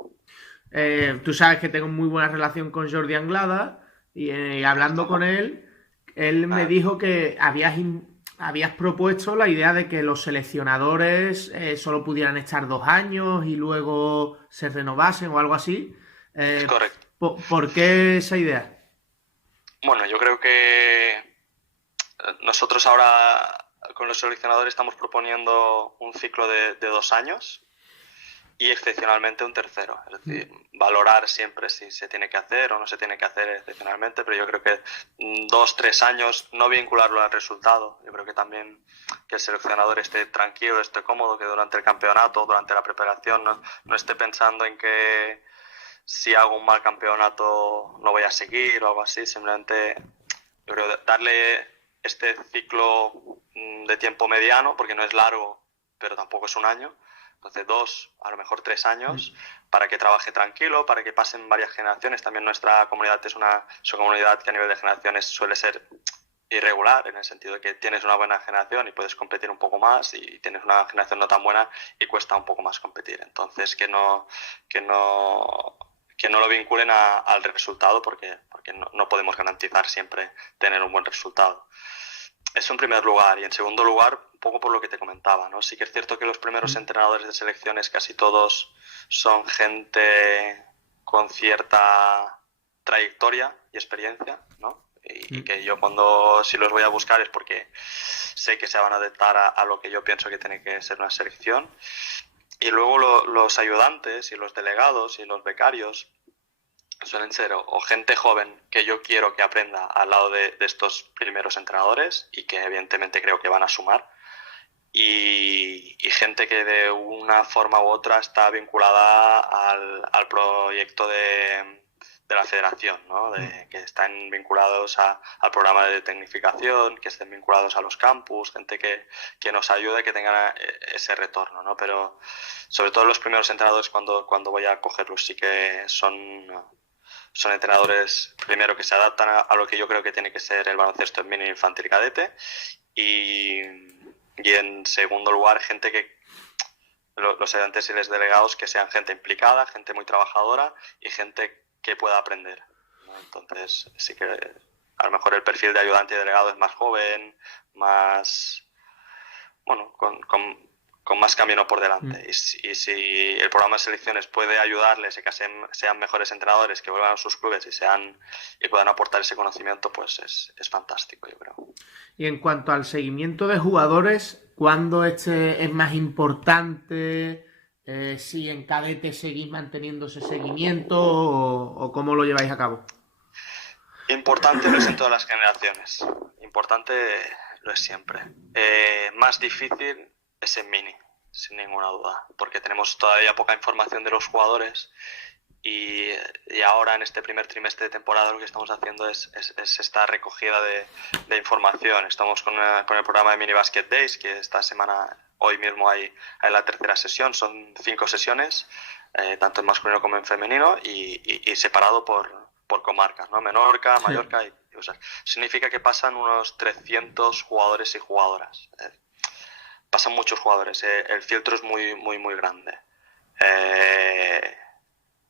Tú sabes que tengo muy buena relación con Jordi Anglada y hablando Justo. con él me Ah, dijo que habías propuesto la idea de que los seleccionadores solo pudieran estar 2 años y luego se renovasen o algo así. es correcto. ¿Por qué esa idea? Bueno, yo creo que nosotros ahora con los seleccionadores estamos proponiendo un ciclo de 2 años y excepcionalmente un tercero. Es decir, valorar siempre si se tiene que hacer o no se tiene que hacer excepcionalmente, pero yo creo que 2, 3 años, no vincularlo al resultado. Yo creo que también que el seleccionador esté tranquilo, esté cómodo, que durante el campeonato, durante la preparación, no esté pensando en que si hago un mal campeonato no voy a seguir o algo así. Simplemente yo creo darle este ciclo de tiempo mediano, porque no es largo, pero tampoco es un año. Entonces 2, a lo mejor 3 años, para que trabaje tranquilo, para que pasen varias generaciones. También nuestra comunidad es una comunidad que a nivel de generaciones suele ser irregular, en el sentido de que tienes una buena generación y puedes competir un poco más, y tienes una generación no tan buena y cuesta un poco más competir. Entonces que no, que no lo vinculen al resultado, porque no podemos garantizar siempre tener un buen resultado. Eso en primer lugar. Y en segundo lugar, un poco por lo que te comentaba, ¿no? Sí que es cierto que los primeros entrenadores de selecciones casi todos son gente con cierta trayectoria y experiencia, ¿no? Y que yo si los voy a buscar es porque sé que se van a adaptar a lo que yo pienso que tiene que ser una selección. Y luego los ayudantes y los delegados y los becarios suelen ser o gente joven que yo quiero que aprenda al lado de estos primeros entrenadores y que evidentemente creo que van a sumar, y gente que de una forma u otra está vinculada al proyecto de la federación, ¿no? Que están vinculados al programa de tecnificación, que estén vinculados a los campus, gente que nos ayude, que tengan ese retorno, ¿no? Pero sobre todo los primeros entrenadores, cuando voy a cogerlos, sí que son entrenadores, primero, que se adaptan a lo que yo creo que tiene que ser el baloncesto en mini, infantil y cadete, y en segundo lugar, gente los ayudantes y los delegados, que sean gente implicada, gente muy trabajadora y gente que pueda aprender, ¿no? Entonces sí que a lo mejor el perfil de ayudante y delegado es más joven, más, bueno, con más camino por delante. Y si el programa de selecciones puede ayudarles y que sean mejores entrenadores, que vuelvan a sus clubes y puedan aportar ese conocimiento, pues es fantástico, yo creo. Y en cuanto al seguimiento de jugadores, ¿cuándo este es más importante? Si en cadete seguís manteniendo ese seguimiento o cómo lo lleváis a cabo. Importante lo es en todas las generaciones. Importante lo es siempre. Más difícil es en mini, sin ninguna duda, porque tenemos todavía poca información de los jugadores, y ahora en este primer trimestre de temporada lo que estamos haciendo es esta recogida de información. Estamos con el programa de Mini Basket Days, que esta semana, hoy mismo hay la tercera sesión. Son 5 sesiones, tanto en masculino como en femenino, y separado por comarcas, ¿no? Menorca, Mallorca y cosas. Significa que pasan unos 300 jugadores y jugadoras. Pasan muchos jugadores. El filtro es muy, muy, muy grande.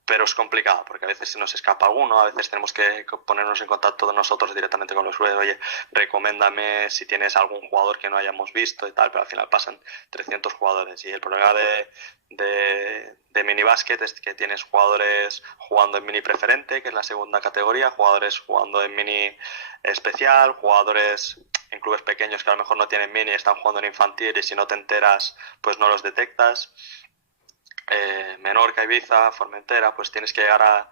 Pero es complicado, porque a veces se nos escapa alguno, a veces tenemos que ponernos en contacto nosotros directamente con los clubes. Oye, recomiéndame si tienes algún jugador que no hayamos visto y tal, pero al final pasan 300 jugadores. Y el problema de mini básquet es que tienes jugadores jugando en mini preferente, que es la segunda categoría, jugadores jugando en mini especial, jugadores en clubes pequeños que a lo mejor no tienen mini y están jugando en infantil, y si no te enteras, pues no los detectas. Menorca, Ibiza, Formentera, pues tienes que llegar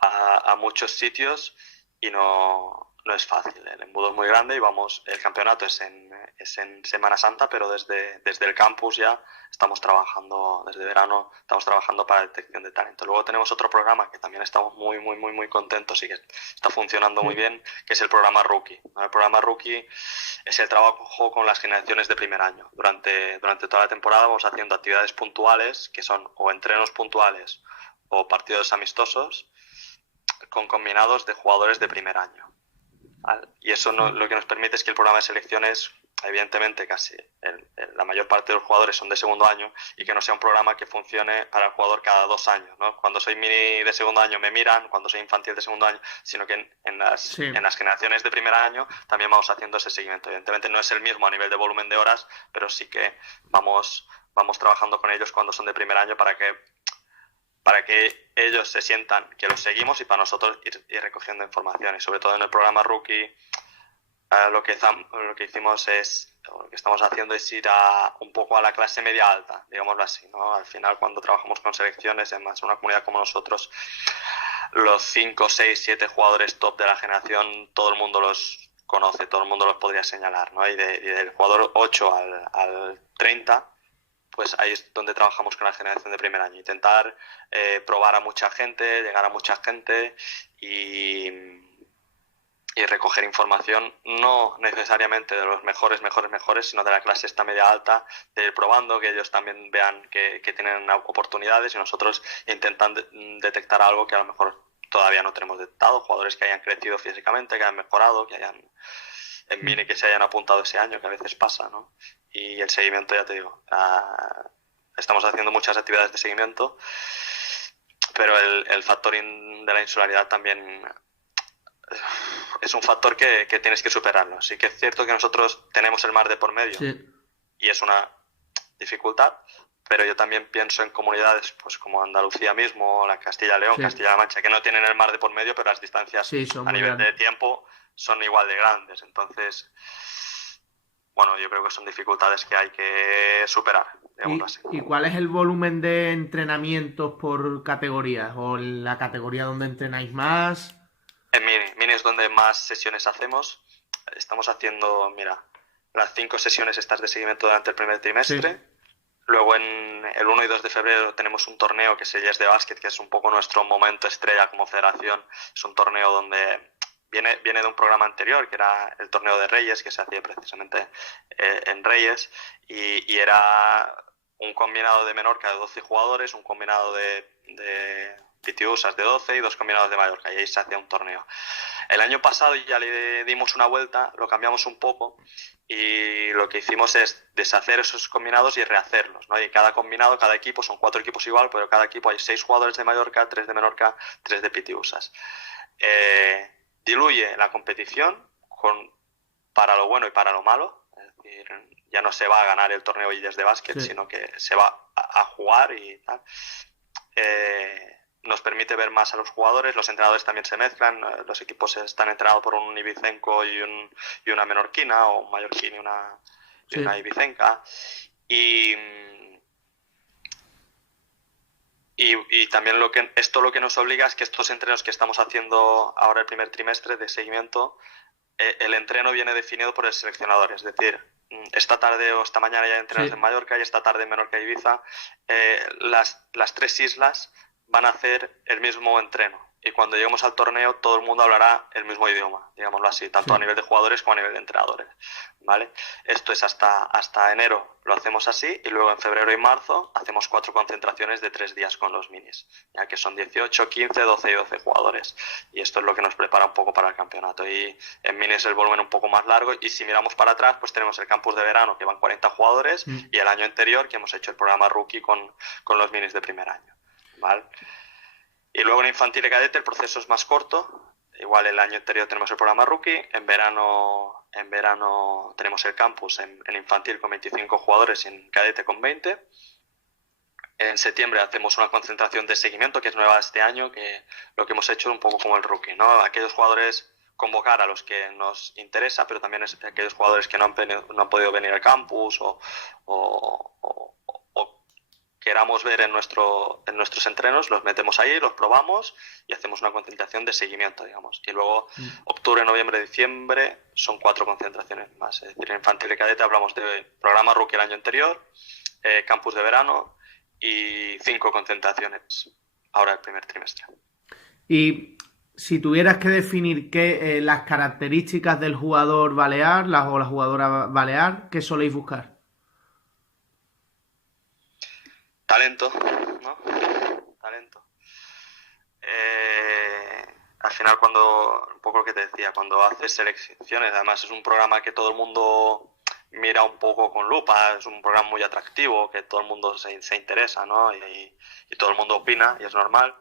a muchos sitios, y no es fácil. El embudo es muy grande y el campeonato es en Semana Santa, pero desde el campus ya estamos trabajando, desde verano, estamos trabajando para detección de talento. Luego tenemos otro programa que también estamos muy contentos y que está funcionando muy bien, que es el programa Rookie. El programa Rookie es el trabajo con las generaciones de primer año. Durante toda la temporada vamos haciendo actividades puntuales, que son o entrenos puntuales o partidos amistosos, con combinados de jugadores de primer año. ¿Vale? Y eso lo que nos permite es que el programa de selecciones, evidentemente casi la mayor parte de los jugadores son de segundo año, y que no sea un programa que funcione para el jugador cada 2 años, ¿no? Cuando soy mini de segundo año me miran, cuando soy infantil de segundo año, sino que en las generaciones de primer año también vamos haciendo ese seguimiento. Evidentemente no es el mismo a nivel de volumen de horas, pero sí que vamos trabajando con ellos cuando son de primer año para que ellos se sientan que los seguimos y para nosotros ir recogiendo información. Y sobre todo en el programa Rookie, lo que hicimos lo que estamos haciendo es ir un poco a la clase media alta, digámoslo así, ¿no? Al final, cuando trabajamos con selecciones, en más una comunidad como nosotros, los 5, 6, 7 jugadores top de la generación, todo el mundo los conoce, todo el mundo los podría señalar, ¿no? Y del jugador 8 al 30, pues ahí es donde trabajamos con la generación de primer año. Intentar probar a mucha gente, llegar a mucha gente y recoger información, no necesariamente de los mejores, sino de la clase esta media alta, de ir probando, que ellos también vean que tienen oportunidades y nosotros intentan detectar algo que a lo mejor todavía no tenemos detectado, jugadores que hayan crecido físicamente, que hayan mejorado, que hayan en mini que se hayan apuntado ese año, que a veces pasa, ¿no? Y el seguimiento, ya te digo, estamos haciendo muchas actividades de seguimiento, pero el factor de la insularidad también es un factor que tienes que superarlo. Sí que es cierto que nosotros tenemos el mar de por medio, y es una dificultad, pero yo también pienso en comunidades pues como Andalucía mismo, la Castilla-León, Castilla-La Mancha, que no tienen el mar de por medio, pero las distancias a nivel de tiempo son igual de grandes. Entonces, bueno, yo creo que son dificultades que hay que superar, digámoslo así. ¿Y cuál es el volumen de entrenamientos por categorías? ¿O la categoría donde entrenáis más? En mini es donde más sesiones hacemos. Estamos haciendo, mira, las 5 sesiones estas de seguimiento durante el primer trimestre. Luego en el 1 y 2 de febrero tenemos un torneo que es el Yes de Básquet, que es un poco nuestro momento estrella como federación. Es un torneo donde viene de un programa anterior, que era el torneo de Reyes, que se hacía precisamente en Reyes, y era un combinado de Menorca de 12 jugadores, un combinado de Pitiusas de 12 y 2 combinados de Mallorca, y ahí se hacía un torneo. El año pasado ya le dimos una vuelta, lo cambiamos un poco, y lo que hicimos es deshacer esos combinados y rehacerlos, ¿no? Y cada combinado, cada equipo, son 4 equipos igual, pero cada equipo hay 6 jugadores de Mallorca, 3 de Menorca, 3 de Pitiusas. Diluye la competición para lo bueno y para lo malo. Es decir, ya no se va a ganar el torneo Illes de básquet, sino que se va a jugar y tal. Nos permite ver más a los jugadores, los entrenadores también se mezclan, los equipos están entrenados por un ibicenco y una menorquina, o un mallorquín y una ibicenca, y también esto lo que nos obliga es que estos entrenos que estamos haciendo ahora el primer trimestre de seguimiento, el entreno viene definido por el seleccionador, es decir, esta tarde o esta mañana ya hay entrenos en Mallorca y esta tarde en Menorca y Ibiza. Las 3 islas van a hacer el mismo entreno, y cuando lleguemos al torneo todo el mundo hablará el mismo idioma, digámoslo así, tanto a nivel de jugadores como a nivel de entrenadores, ¿vale? Esto es hasta enero lo hacemos así, y luego en febrero y marzo hacemos 4 concentraciones de 3 días con los minis, ya que son 18, 15, 12 y 12 jugadores, y esto es lo que nos prepara un poco para el campeonato. Y en minis el volumen un poco más largo, y si miramos para atrás pues tenemos el campus de verano, que van 40 jugadores, y el año anterior que hemos hecho el programa Rookie con los minis de primer año, ¿vale? Y luego en infantil y cadete el proceso es más corto. Igual el año anterior tenemos el programa Rookie, en verano tenemos el campus en infantil con 25 jugadores y en cadete con 20. En septiembre hacemos una concentración de seguimiento, que es nueva este año, que lo que hemos hecho es un poco como el Rookie, ¿no? Aquellos jugadores, convocar a los que nos interesa, pero también es aquellos jugadores que no han podido venir al campus o queramos ver en nuestros entrenos, los metemos ahí, los probamos y hacemos una concentración de seguimiento, digamos. Y luego, octubre, noviembre, diciembre, son 4 concentraciones más. Es decir, en infantil y cadete hablamos de programa rookie el año anterior, campus de verano y 5 concentraciones ahora el primer trimestre. Y si tuvieras que definir las características del jugador balear o la jugadora balear, ¿qué soléis buscar? Talento, ¿no? Talento. Al final, un poco lo que te decía, cuando haces selecciones, además es un programa que todo el mundo mira un poco con lupa, es un programa muy atractivo, que todo el mundo se interesa, ¿no? Y todo el mundo opina, y es normal.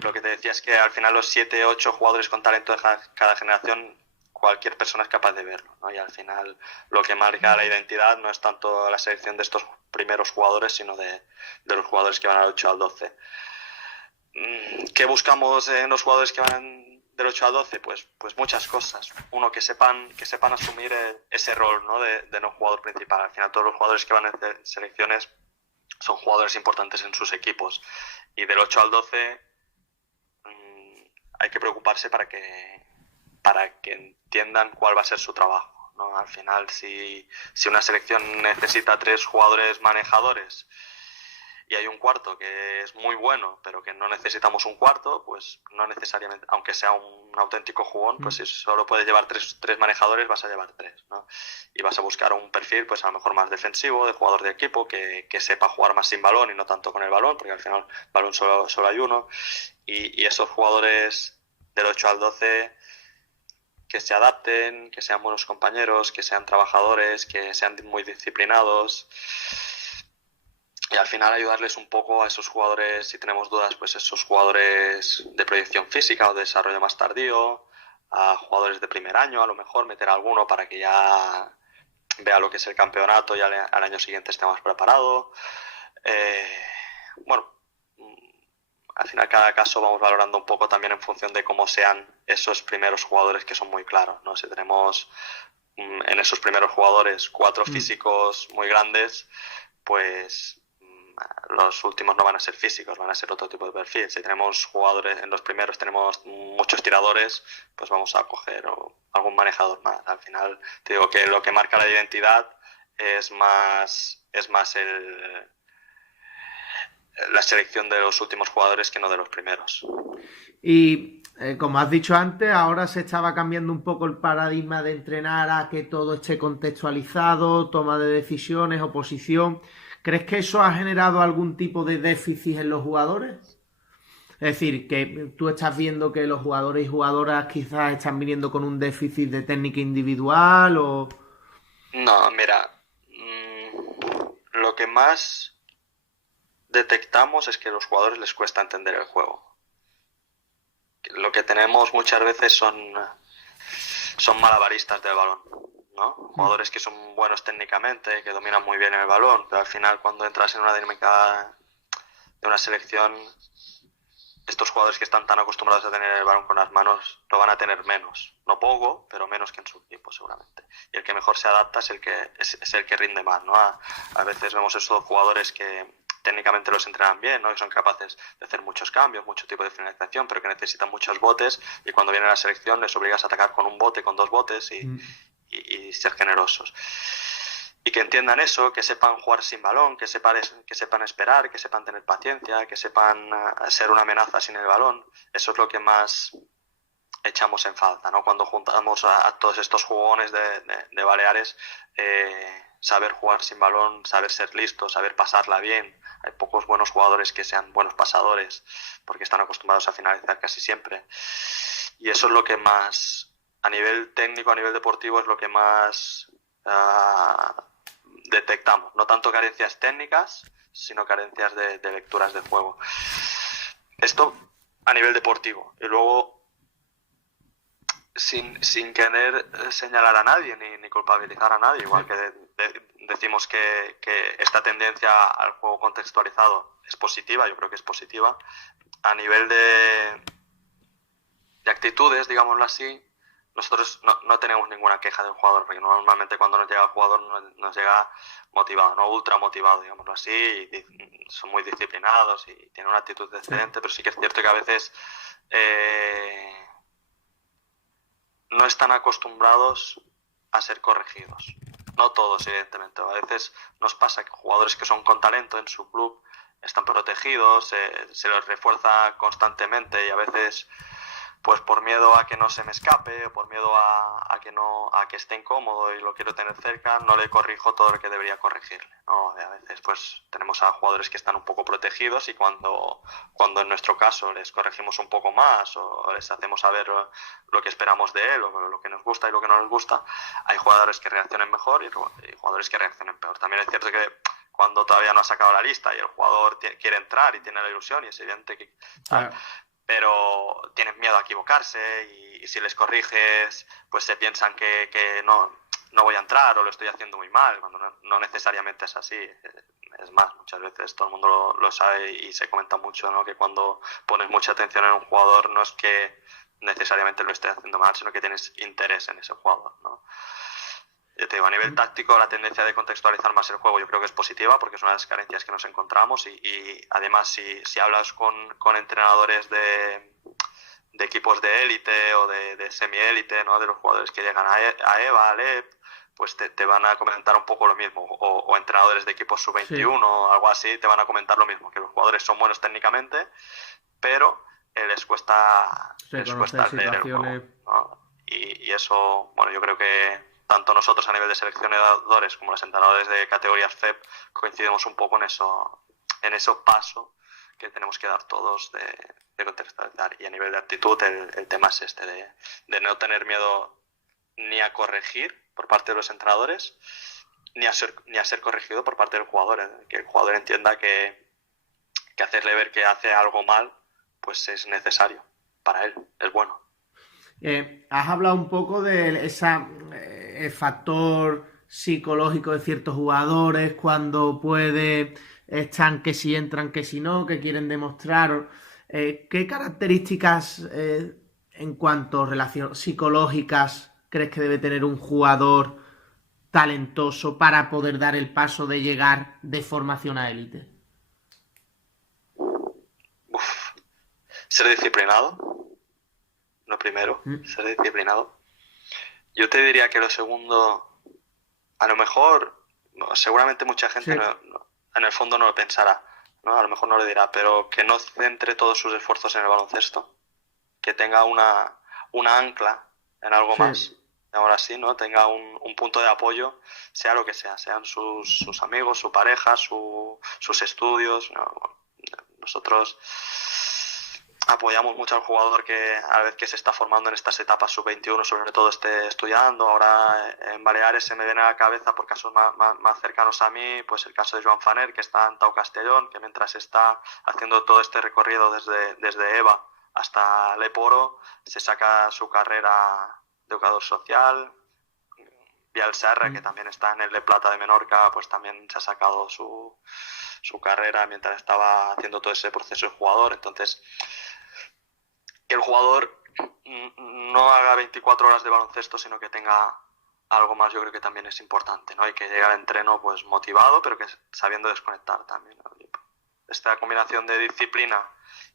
Lo que te decía es que al final los 7, 8 jugadores con talento de cada generación, cualquier persona es capaz de verlo, ¿no? Y al final lo que marca la identidad no es tanto la selección de estos primeros jugadores, sino de los jugadores que van al 8 al 12. ¿Qué buscamos en los jugadores que van del 8 al 12? Pues muchas cosas. Uno, que sepan asumir ese rol, ¿no? de no jugador principal. Al final todos los jugadores que van en selecciones son jugadores importantes en sus equipos. Y del 8 al 12 hay que preocuparse para que entiendan cuál va a ser su trabajo, ¿no? Al final, si una selección necesita 3 jugadores manejadores y hay un cuarto que es muy bueno, pero que no necesitamos un cuarto, pues no necesariamente, aunque sea un auténtico jugón, pues si solo puedes llevar tres manejadores, vas a llevar 3, ¿no? Y vas a buscar un perfil, pues a lo mejor más defensivo, de jugador de equipo, que sepa jugar más sin balón y no tanto con el balón, porque al final balón solo hay uno, y esos jugadores del 8 al 12 que se adapten, que sean buenos compañeros, que sean trabajadores, que sean muy disciplinados. Y al final ayudarles un poco a esos jugadores, si tenemos dudas, pues esos jugadores de proyección física o de desarrollo más tardío, a jugadores de primer año, a lo mejor meter alguno para que ya vea lo que es el campeonato y al año siguiente esté más preparado. Bueno, al final cada caso vamos valorando un poco también en función de cómo sean esos primeros jugadores, que son muy claros, ¿no? Si tenemos en esos primeros jugadores 4 físicos muy grandes, pues los últimos no van a ser físicos, van a ser otro tipo de perfil. Si tenemos jugadores, en los primeros tenemos muchos tiradores, pues vamos a coger algún manejador más. Al final te digo que lo que marca la identidad es más la selección de los últimos jugadores que no de los primeros. Y como has dicho antes, ahora se estaba cambiando un poco el paradigma de entrenar a que todo esté contextualizado, toma de decisiones, oposición. ¿Crees que eso ha generado algún tipo de déficit en los jugadores? Es decir, que tú estás viendo que los jugadores y jugadoras quizás están viniendo con un déficit de técnica individual o... No, mira, lo que más detectamos es que a los jugadores les cuesta entender el juego. Lo que tenemos muchas veces son malabaristas del balón, ¿no? Jugadores que son buenos técnicamente, que dominan muy bien el balón, pero al final cuando entras en una dinámica de una selección, estos jugadores que están tan acostumbrados a tener el balón con las manos lo van a tener menos, no poco, pero menos que en su equipo seguramente. Y el que mejor se adapta es el que rinde más, ¿no? A veces vemos estos jugadores que técnicamente los entrenan bien, ¿no? Que son capaces de hacer muchos cambios, mucho tipo de finalización, pero que necesitan muchos botes, y cuando viene la selección les obligas a atacar con un bote, con 2 botes y ser generosos. Y que entiendan eso, que sepan jugar sin balón, que sepan esperar, que sepan tener paciencia, que sepan ser una amenaza sin el balón. Eso es lo que más echamos en falta, ¿no? Cuando juntamos a todos estos jugones de Baleares, saber jugar sin balón, saber ser listos, saber pasarla bien. Hay pocos buenos jugadores que sean buenos pasadores, porque están acostumbrados a finalizar casi siempre. Y eso es lo que más, a nivel técnico, a nivel deportivo, es lo que más detectamos. No tanto carencias técnicas, sino carencias de lecturas de juego. Esto a nivel deportivo. Y luego, sin querer señalar a nadie ni culpabilizar a nadie, igual que decimos que esta tendencia al juego contextualizado es positiva, yo creo que es positiva. A nivel de actitudes, digámoslo así, nosotros no tenemos ninguna queja del jugador, porque normalmente cuando nos llega el jugador nos llega motivado, no ultra motivado, digámoslo así, y son muy disciplinados y tienen una actitud excelente, pero sí que es cierto que a veces no están acostumbrados a ser corregidos. No todos, evidentemente. A veces nos pasa que jugadores que son con talento en su club están protegidos, se los refuerza constantemente y a veces, pues por miedo a que no se me escape o por miedo a que esté incómodo y lo quiero tener cerca, no le corrijo todo lo que debería corregirle, ¿no? A veces pues tenemos a jugadores que están un poco protegidos y cuando en nuestro caso les corregimos un poco más o les hacemos saber lo que esperamos de él o lo que nos gusta y lo que no nos gusta, hay jugadores que reaccionen mejor y jugadores que reaccionen peor. También es cierto que cuando todavía no ha sacado la lista y el jugador quiere entrar y tiene la ilusión y es evidente que... Claro. Pero tienen miedo a equivocarse y si les corriges pues se piensan que no voy a entrar o lo estoy haciendo muy mal, cuando no necesariamente es así. Es más, muchas veces todo el mundo lo sabe y se comenta mucho, ¿no? Que cuando pones mucha atención en un jugador no es que necesariamente lo estés haciendo mal, sino que tienes interés en ese jugador, ¿no? Yo te digo, a nivel táctico la tendencia de contextualizar más el juego yo creo que es positiva porque es una de las carencias que nos encontramos y además si hablas con entrenadores de equipos de élite o de semi-élite, ¿no? De los jugadores que llegan a EVA, a LEP, pues te van a comentar un poco lo mismo, o entrenadores de equipos sub-21 o algo así te van a comentar lo mismo, que los jugadores son buenos técnicamente, pero les cuesta leer el juego, ¿no? Y eso, bueno, yo creo que tanto nosotros a nivel de seleccionadores como los entrenadores de categorías FEP coincidimos un poco en ese paso que tenemos que dar todos de contextualizar. Y a nivel de actitud el tema es este, de no tener miedo ni a corregir por parte de los entrenadores ni a ser corregido por parte del jugador, que el jugador entienda que hacerle ver que hace algo mal pues es necesario para él, es bueno. Has hablado un poco de el factor psicológico de ciertos jugadores, cuando están que si entran, que si no, que quieren demostrar. ¿Qué características en cuanto a relaciones psicológicas crees que debe tener un jugador talentoso para poder dar el paso de llegar de formación a élite? Ser disciplinado. Lo primero, ser disciplinado. Yo te diría que lo segundo, a lo mejor, seguramente mucha gente en el fondo no lo pensará, ¿no? A lo mejor no lo dirá, pero que no centre todos sus esfuerzos en el baloncesto, que tenga una ancla en algo más, ahora sí, ¿no? Tenga un punto de apoyo, sea lo que sea, sean sus amigos, su pareja, sus estudios, ¿no? Nosotros apoyamos mucho al jugador que a la vez que se está formando en estas etapas sub-21 sobre todo esté estudiando. Ahora en Baleares se me viene a la cabeza por casos más cercanos a mí, pues el caso de Joan Faner, que está en Tau Castellón, que mientras está haciendo todo este recorrido desde EVA hasta Leporo, se saca su carrera de educador social. Biel Serra, que también está en el de Plata de Menorca, pues también se ha sacado su carrera mientras estaba haciendo todo ese proceso de jugador. Entonces, que el jugador no haga 24 horas de baloncesto, sino que tenga algo más, yo creo que también es importante, ¿no? Y que llegue al entreno pues motivado, pero que sabiendo desconectar también, ¿no? Esta combinación de disciplina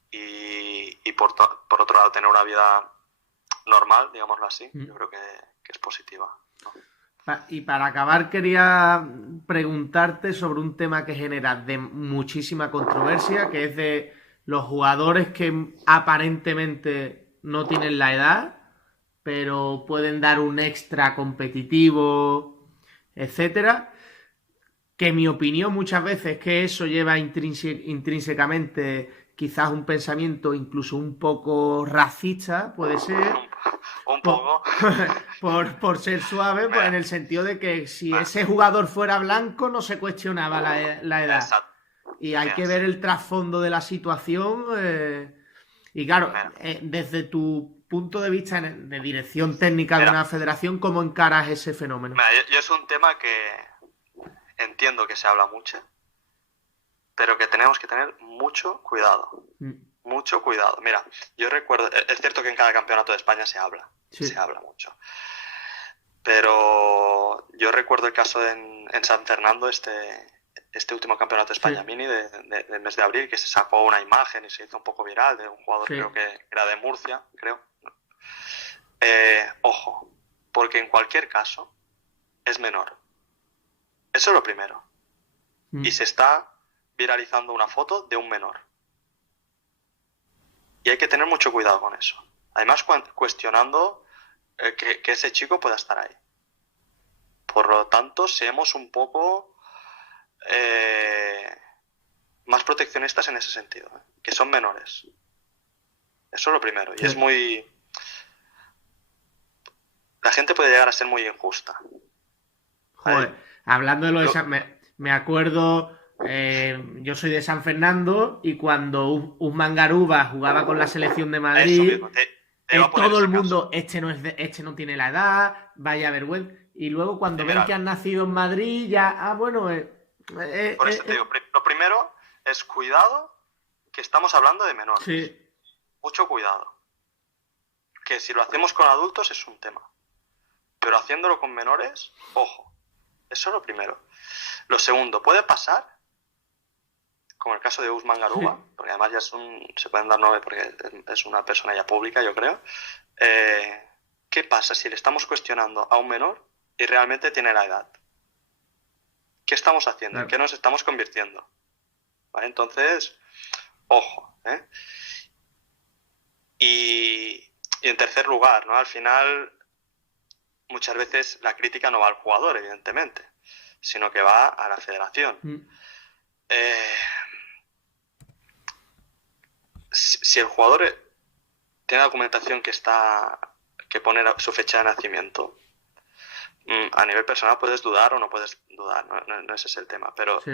y por otro lado tener una vida normal, digámoslo así, yo creo que es positiva, ¿no? Y para acabar quería preguntarte sobre un tema que genera de muchísima controversia, que es de los jugadores que aparentemente no tienen la edad, pero pueden dar un extra competitivo, etcétera. Que mi opinión muchas veces es que eso lleva intrínsecamente quizás un pensamiento incluso un poco racista, puede ser. Un poco. Por ser suave, pues en el sentido de que si ese jugador fuera blanco no se cuestionaba la edad. Exacto. Y hay que ver el trasfondo de la situación. Y claro, desde tu punto de vista de dirección técnica de una federación, ¿cómo encaras ese fenómeno? Yo es un tema que entiendo que se habla mucho, pero que tenemos que tener mucho cuidado. Mucho cuidado. Mira, yo recuerdo, es cierto que en cada campeonato de España se habla, Sí, se habla mucho. Pero yo recuerdo el caso en San Fernando, este último campeonato de España sí, mini del mes de abril, que se sacó una imagen y se hizo un poco viral de un jugador, sí. creo que era de Murcia, creo. Ojo, porque en cualquier caso es menor. Eso es lo primero. Y Mm. se está viralizando una foto de un menor. Y hay que tener mucho cuidado con eso. Además, cuestionando que ese chico pueda estar ahí. Por lo tanto, seamos un poco más proteccionistas en ese sentido, que son menores. Eso es lo primero. Y Sí. es muy... La gente puede llegar a ser muy injusta. Joder, ¿Vale? hablando de lo de Lo- me acuerdo, yo soy de San Fernando y cuando Usman Garuba jugaba con la selección de a eso Madrid, mismo, te iba a poner todo el ese caso. mundo, este no es este no tiene la edad, vaya vergüenza. Y luego cuando ven que Mira, han nacido en Madrid, ya, bueno, por eso te digo, lo primero es cuidado, que estamos hablando de menores. sí, Mucho cuidado. Que si lo hacemos con adultos es un tema. Pero haciéndolo con menores, ojo. Eso es lo primero. Lo segundo, puede pasar, como el caso de Usman Garuba, sí, porque además ya se pueden dar nombre porque es una persona ya pública, yo creo. ¿Qué pasa si le estamos cuestionando a un menor y realmente tiene la edad? ¿Qué estamos haciendo? ¿En claro, qué nos estamos convirtiendo? ¿Vale? Entonces, ojo. Y en tercer lugar, ¿no? Al final, muchas veces la crítica no va al jugador, evidentemente, sino que va a la federación. mm, Eh, si el jugador tiene documentación que pone su fecha de nacimiento, a nivel personal puedes dudar o no puedes dudar, no ese es el tema, pero sí,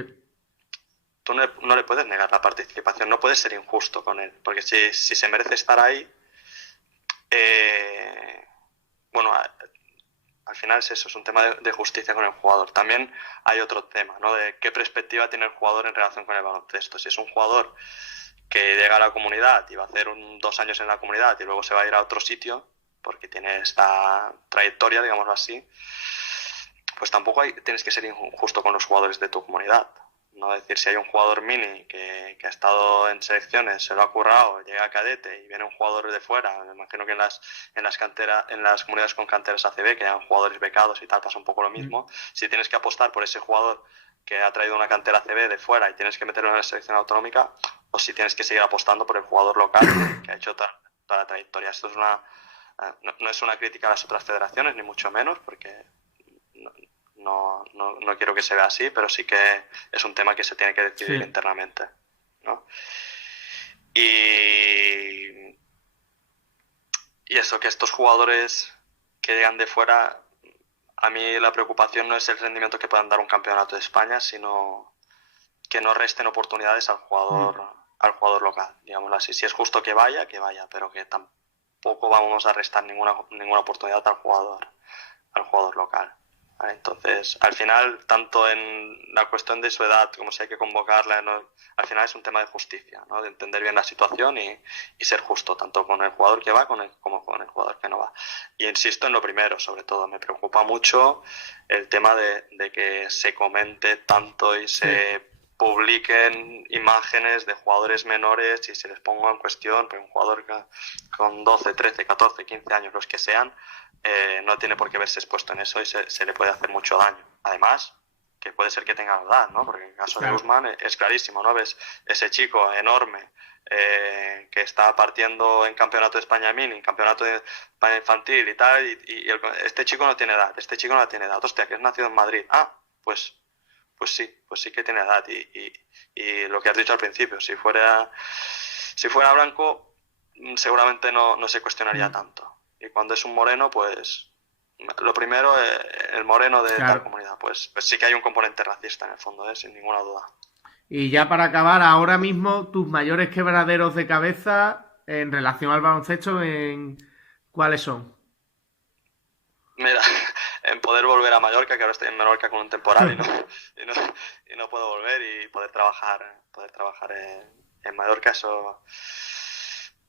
tú no le puedes negar la participación, no puedes ser injusto con él, porque si se merece estar ahí, eh, bueno, al final es eso, es un tema de justicia con el jugador. También hay otro tema, ¿no? De qué perspectiva tiene el jugador en relación con el baloncesto. Si es un jugador que llega a la comunidad y va a hacer 2 años en la comunidad y luego se va a ir a otro sitio, porque tiene esta trayectoria, digámoslo así, pues tampoco tienes que ser injusto con los jugadores de tu comunidad. No decir, si hay un jugador mini que ha estado en selecciones, se lo ha currado, llega a cadete y viene un jugador de fuera, me imagino que en las comunidades con canteras ACB, que hayan jugadores becados y tal, pasa un poco lo mm, mismo. Si tienes que apostar por ese jugador que ha traído una cantera ACB de fuera y tienes que meterlo en la selección autonómica, o si tienes que seguir apostando por el jugador local que ha hecho toda la trayectoria. Esto es no es una crítica a las otras federaciones, ni mucho menos, porque no quiero que se vea así, pero sí que es un tema que se tiene que decidir sí, internamente, ¿no? Y, y eso, que estos jugadores que llegan de fuera, a mí la preocupación no es el rendimiento que puedan dar un campeonato de España, sino que no resten oportunidades mm, al jugador local, digámoslo así. Si es justo que vaya, pero que tampoco vamos a restar ninguna oportunidad al jugador local. ¿Vale? Entonces, al final, tanto en la cuestión de su edad como si hay que convocarla, ¿no? Al final es un tema de justicia, ¿no? De entender bien la situación y ser justo, tanto con el jugador que va como con el jugador que no va. Y insisto en lo primero, sobre todo, me preocupa mucho el tema de que se comente tanto y sí, se publiquen imágenes de jugadores menores y se les ponga en cuestión, pues un jugador con 12, 13, 14, 15 años, los que sean, no tiene por qué verse expuesto en eso y se le puede hacer mucho daño. Además, que puede ser que tenga edad, ¿no? Porque en el caso de claro. Usman es clarísimo, ¿no? Ves ese chico enorme que está partiendo en campeonato de España mini, en campeonato de España infantil y tal, este chico no tiene edad, este chico no tiene edad, hostia, que es nacido en Madrid. Pues sí que tiene edad. Y lo que has dicho al principio, si fuera blanco, seguramente no se cuestionaría Mm, tanto. Y cuando es un moreno, pues lo primero, el moreno de tal claro. comunidad, pues sí que hay un componente racista en el fondo, sin ninguna duda. Y ya para acabar, ahora mismo tus mayores quebraderos de cabeza en relación al baloncesto, ¿cuáles son? Mira, en poder volver a Mallorca, que ahora estoy en Menorca con un temporal y no, y no puedo volver y poder trabajar en Mallorca, eso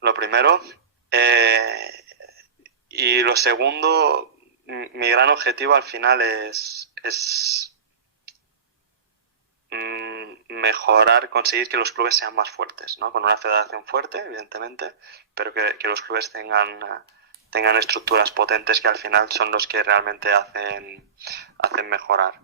lo primero. Eh, Y lo segundo, mi gran objetivo al final es mejorar, conseguir que los clubes sean más fuertes, ¿no? Con una federación fuerte, evidentemente, pero que los clubes tengan estructuras potentes que al final son los que realmente hacen mejorar.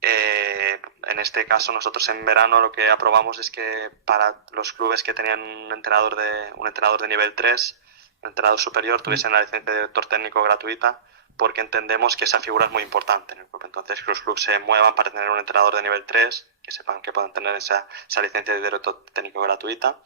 En este caso, nosotros en verano lo que aprobamos es que para los clubes que tenían un entrenador de nivel 3, un entrenador superior, tuviesen la licencia de director técnico gratuita, porque entendemos que esa figura es muy importante en el club. Entonces, que los clubes se muevan para tener un entrenador de nivel 3, que sepan que puedan tener esa licencia de director técnico gratuita.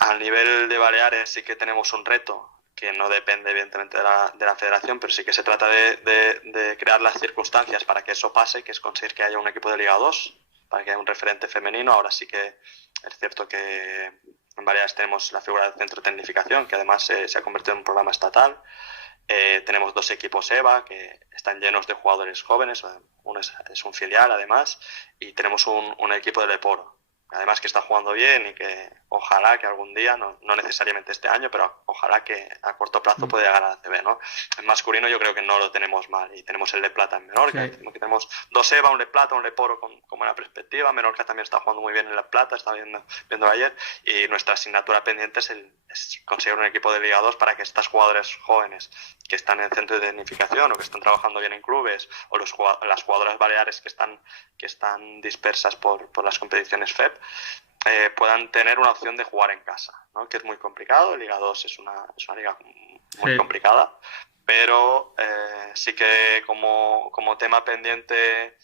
Al nivel de Baleares sí que tenemos un reto, que no depende evidentemente de la federación, pero sí que se trata de crear las circunstancias para que eso pase, que es conseguir que haya un equipo de Liga 2, para que haya un referente femenino. Ahora sí que es cierto que en Baleares tenemos la figura del centro de tecnificación, que además se ha convertido en un programa estatal. Tenemos 2 equipos EVA que están llenos de jugadores jóvenes, uno es un filial además, y tenemos un equipo de Leporo, además que está jugando bien y que ojalá que algún día, no necesariamente este año, pero ojalá que a corto plazo pueda llegar a la ACB, ¿no? En masculino yo creo que no lo tenemos mal, y tenemos el Leplata en Menorca, sí. Que tenemos 2 EVA, un Leplata, un Leporo con buena perspectiva. Menorca también está jugando muy bien en Leplata, estaba viendo ayer, y nuestra asignatura pendiente es conseguir un equipo de Liga 2 para que estas jugadores jóvenes que están en centro de tecnificación o que están trabajando bien en clubes, o las jugadoras baleares que están dispersas por las competiciones FEP, puedan tener una opción de jugar en casa, ¿no? Que es muy complicado. Liga 2 es una liga muy complicada, pero sí que como tema pendiente,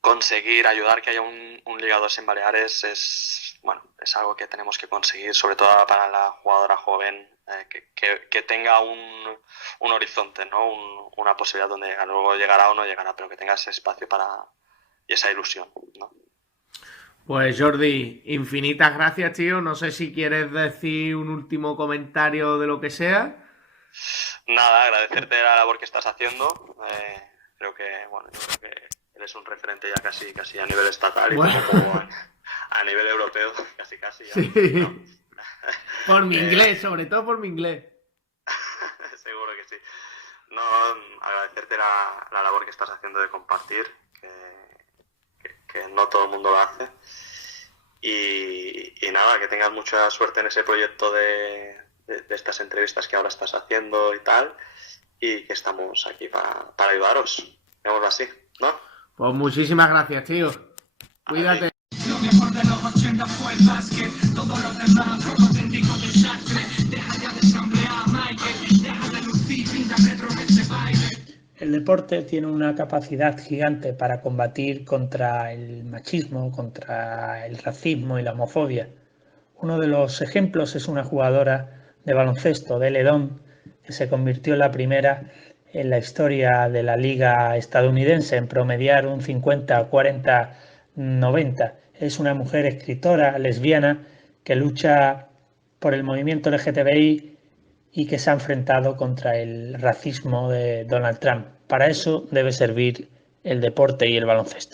conseguir ayudar que haya un Liga 2 en Baleares es algo que tenemos que conseguir, sobre todo para la jugadora joven, que tenga un horizonte, ¿no? Una posibilidad donde luego llegará o no llegará, pero que tenga ese espacio y esa ilusión, ¿no? Pues Jordi, infinitas gracias, tío. No sé si quieres decir un último comentario de lo que sea. Nada, agradecerte la labor que estás haciendo. Creo que eres un referente ya casi a nivel estatal, y como a nivel europeo, casi ya. Sí. ¿No? Por mi inglés, sobre todo por mi inglés. Seguro que sí. No, agradecerte la labor que estás haciendo de compartir, que no todo el mundo lo hace. Y nada, que tengas mucha suerte en ese proyecto de estas entrevistas que ahora estás haciendo y tal, y que estamos aquí para ayudaros, digámoslo así, ¿no? Pues muchísimas gracias, tío. Cuídate. Lo mejor de los 80 fue el básquet, todo lo demás fue un auténtico desastre. Deja ya de chambrear a Michael, deja de lucir, pinta retro en ese baile. El deporte tiene una capacidad gigante para combatir contra el machismo, contra el racismo y la homofobia. Uno de los ejemplos es una jugadora de baloncesto de Ledón, que se convirtió en la primera en la historia de la liga estadounidense en promediar un 50-40-90. Es una mujer escritora lesbiana que lucha por el movimiento LGTBI y que se ha enfrentado contra el racismo de Donald Trump. Para eso debe servir el deporte y el baloncesto.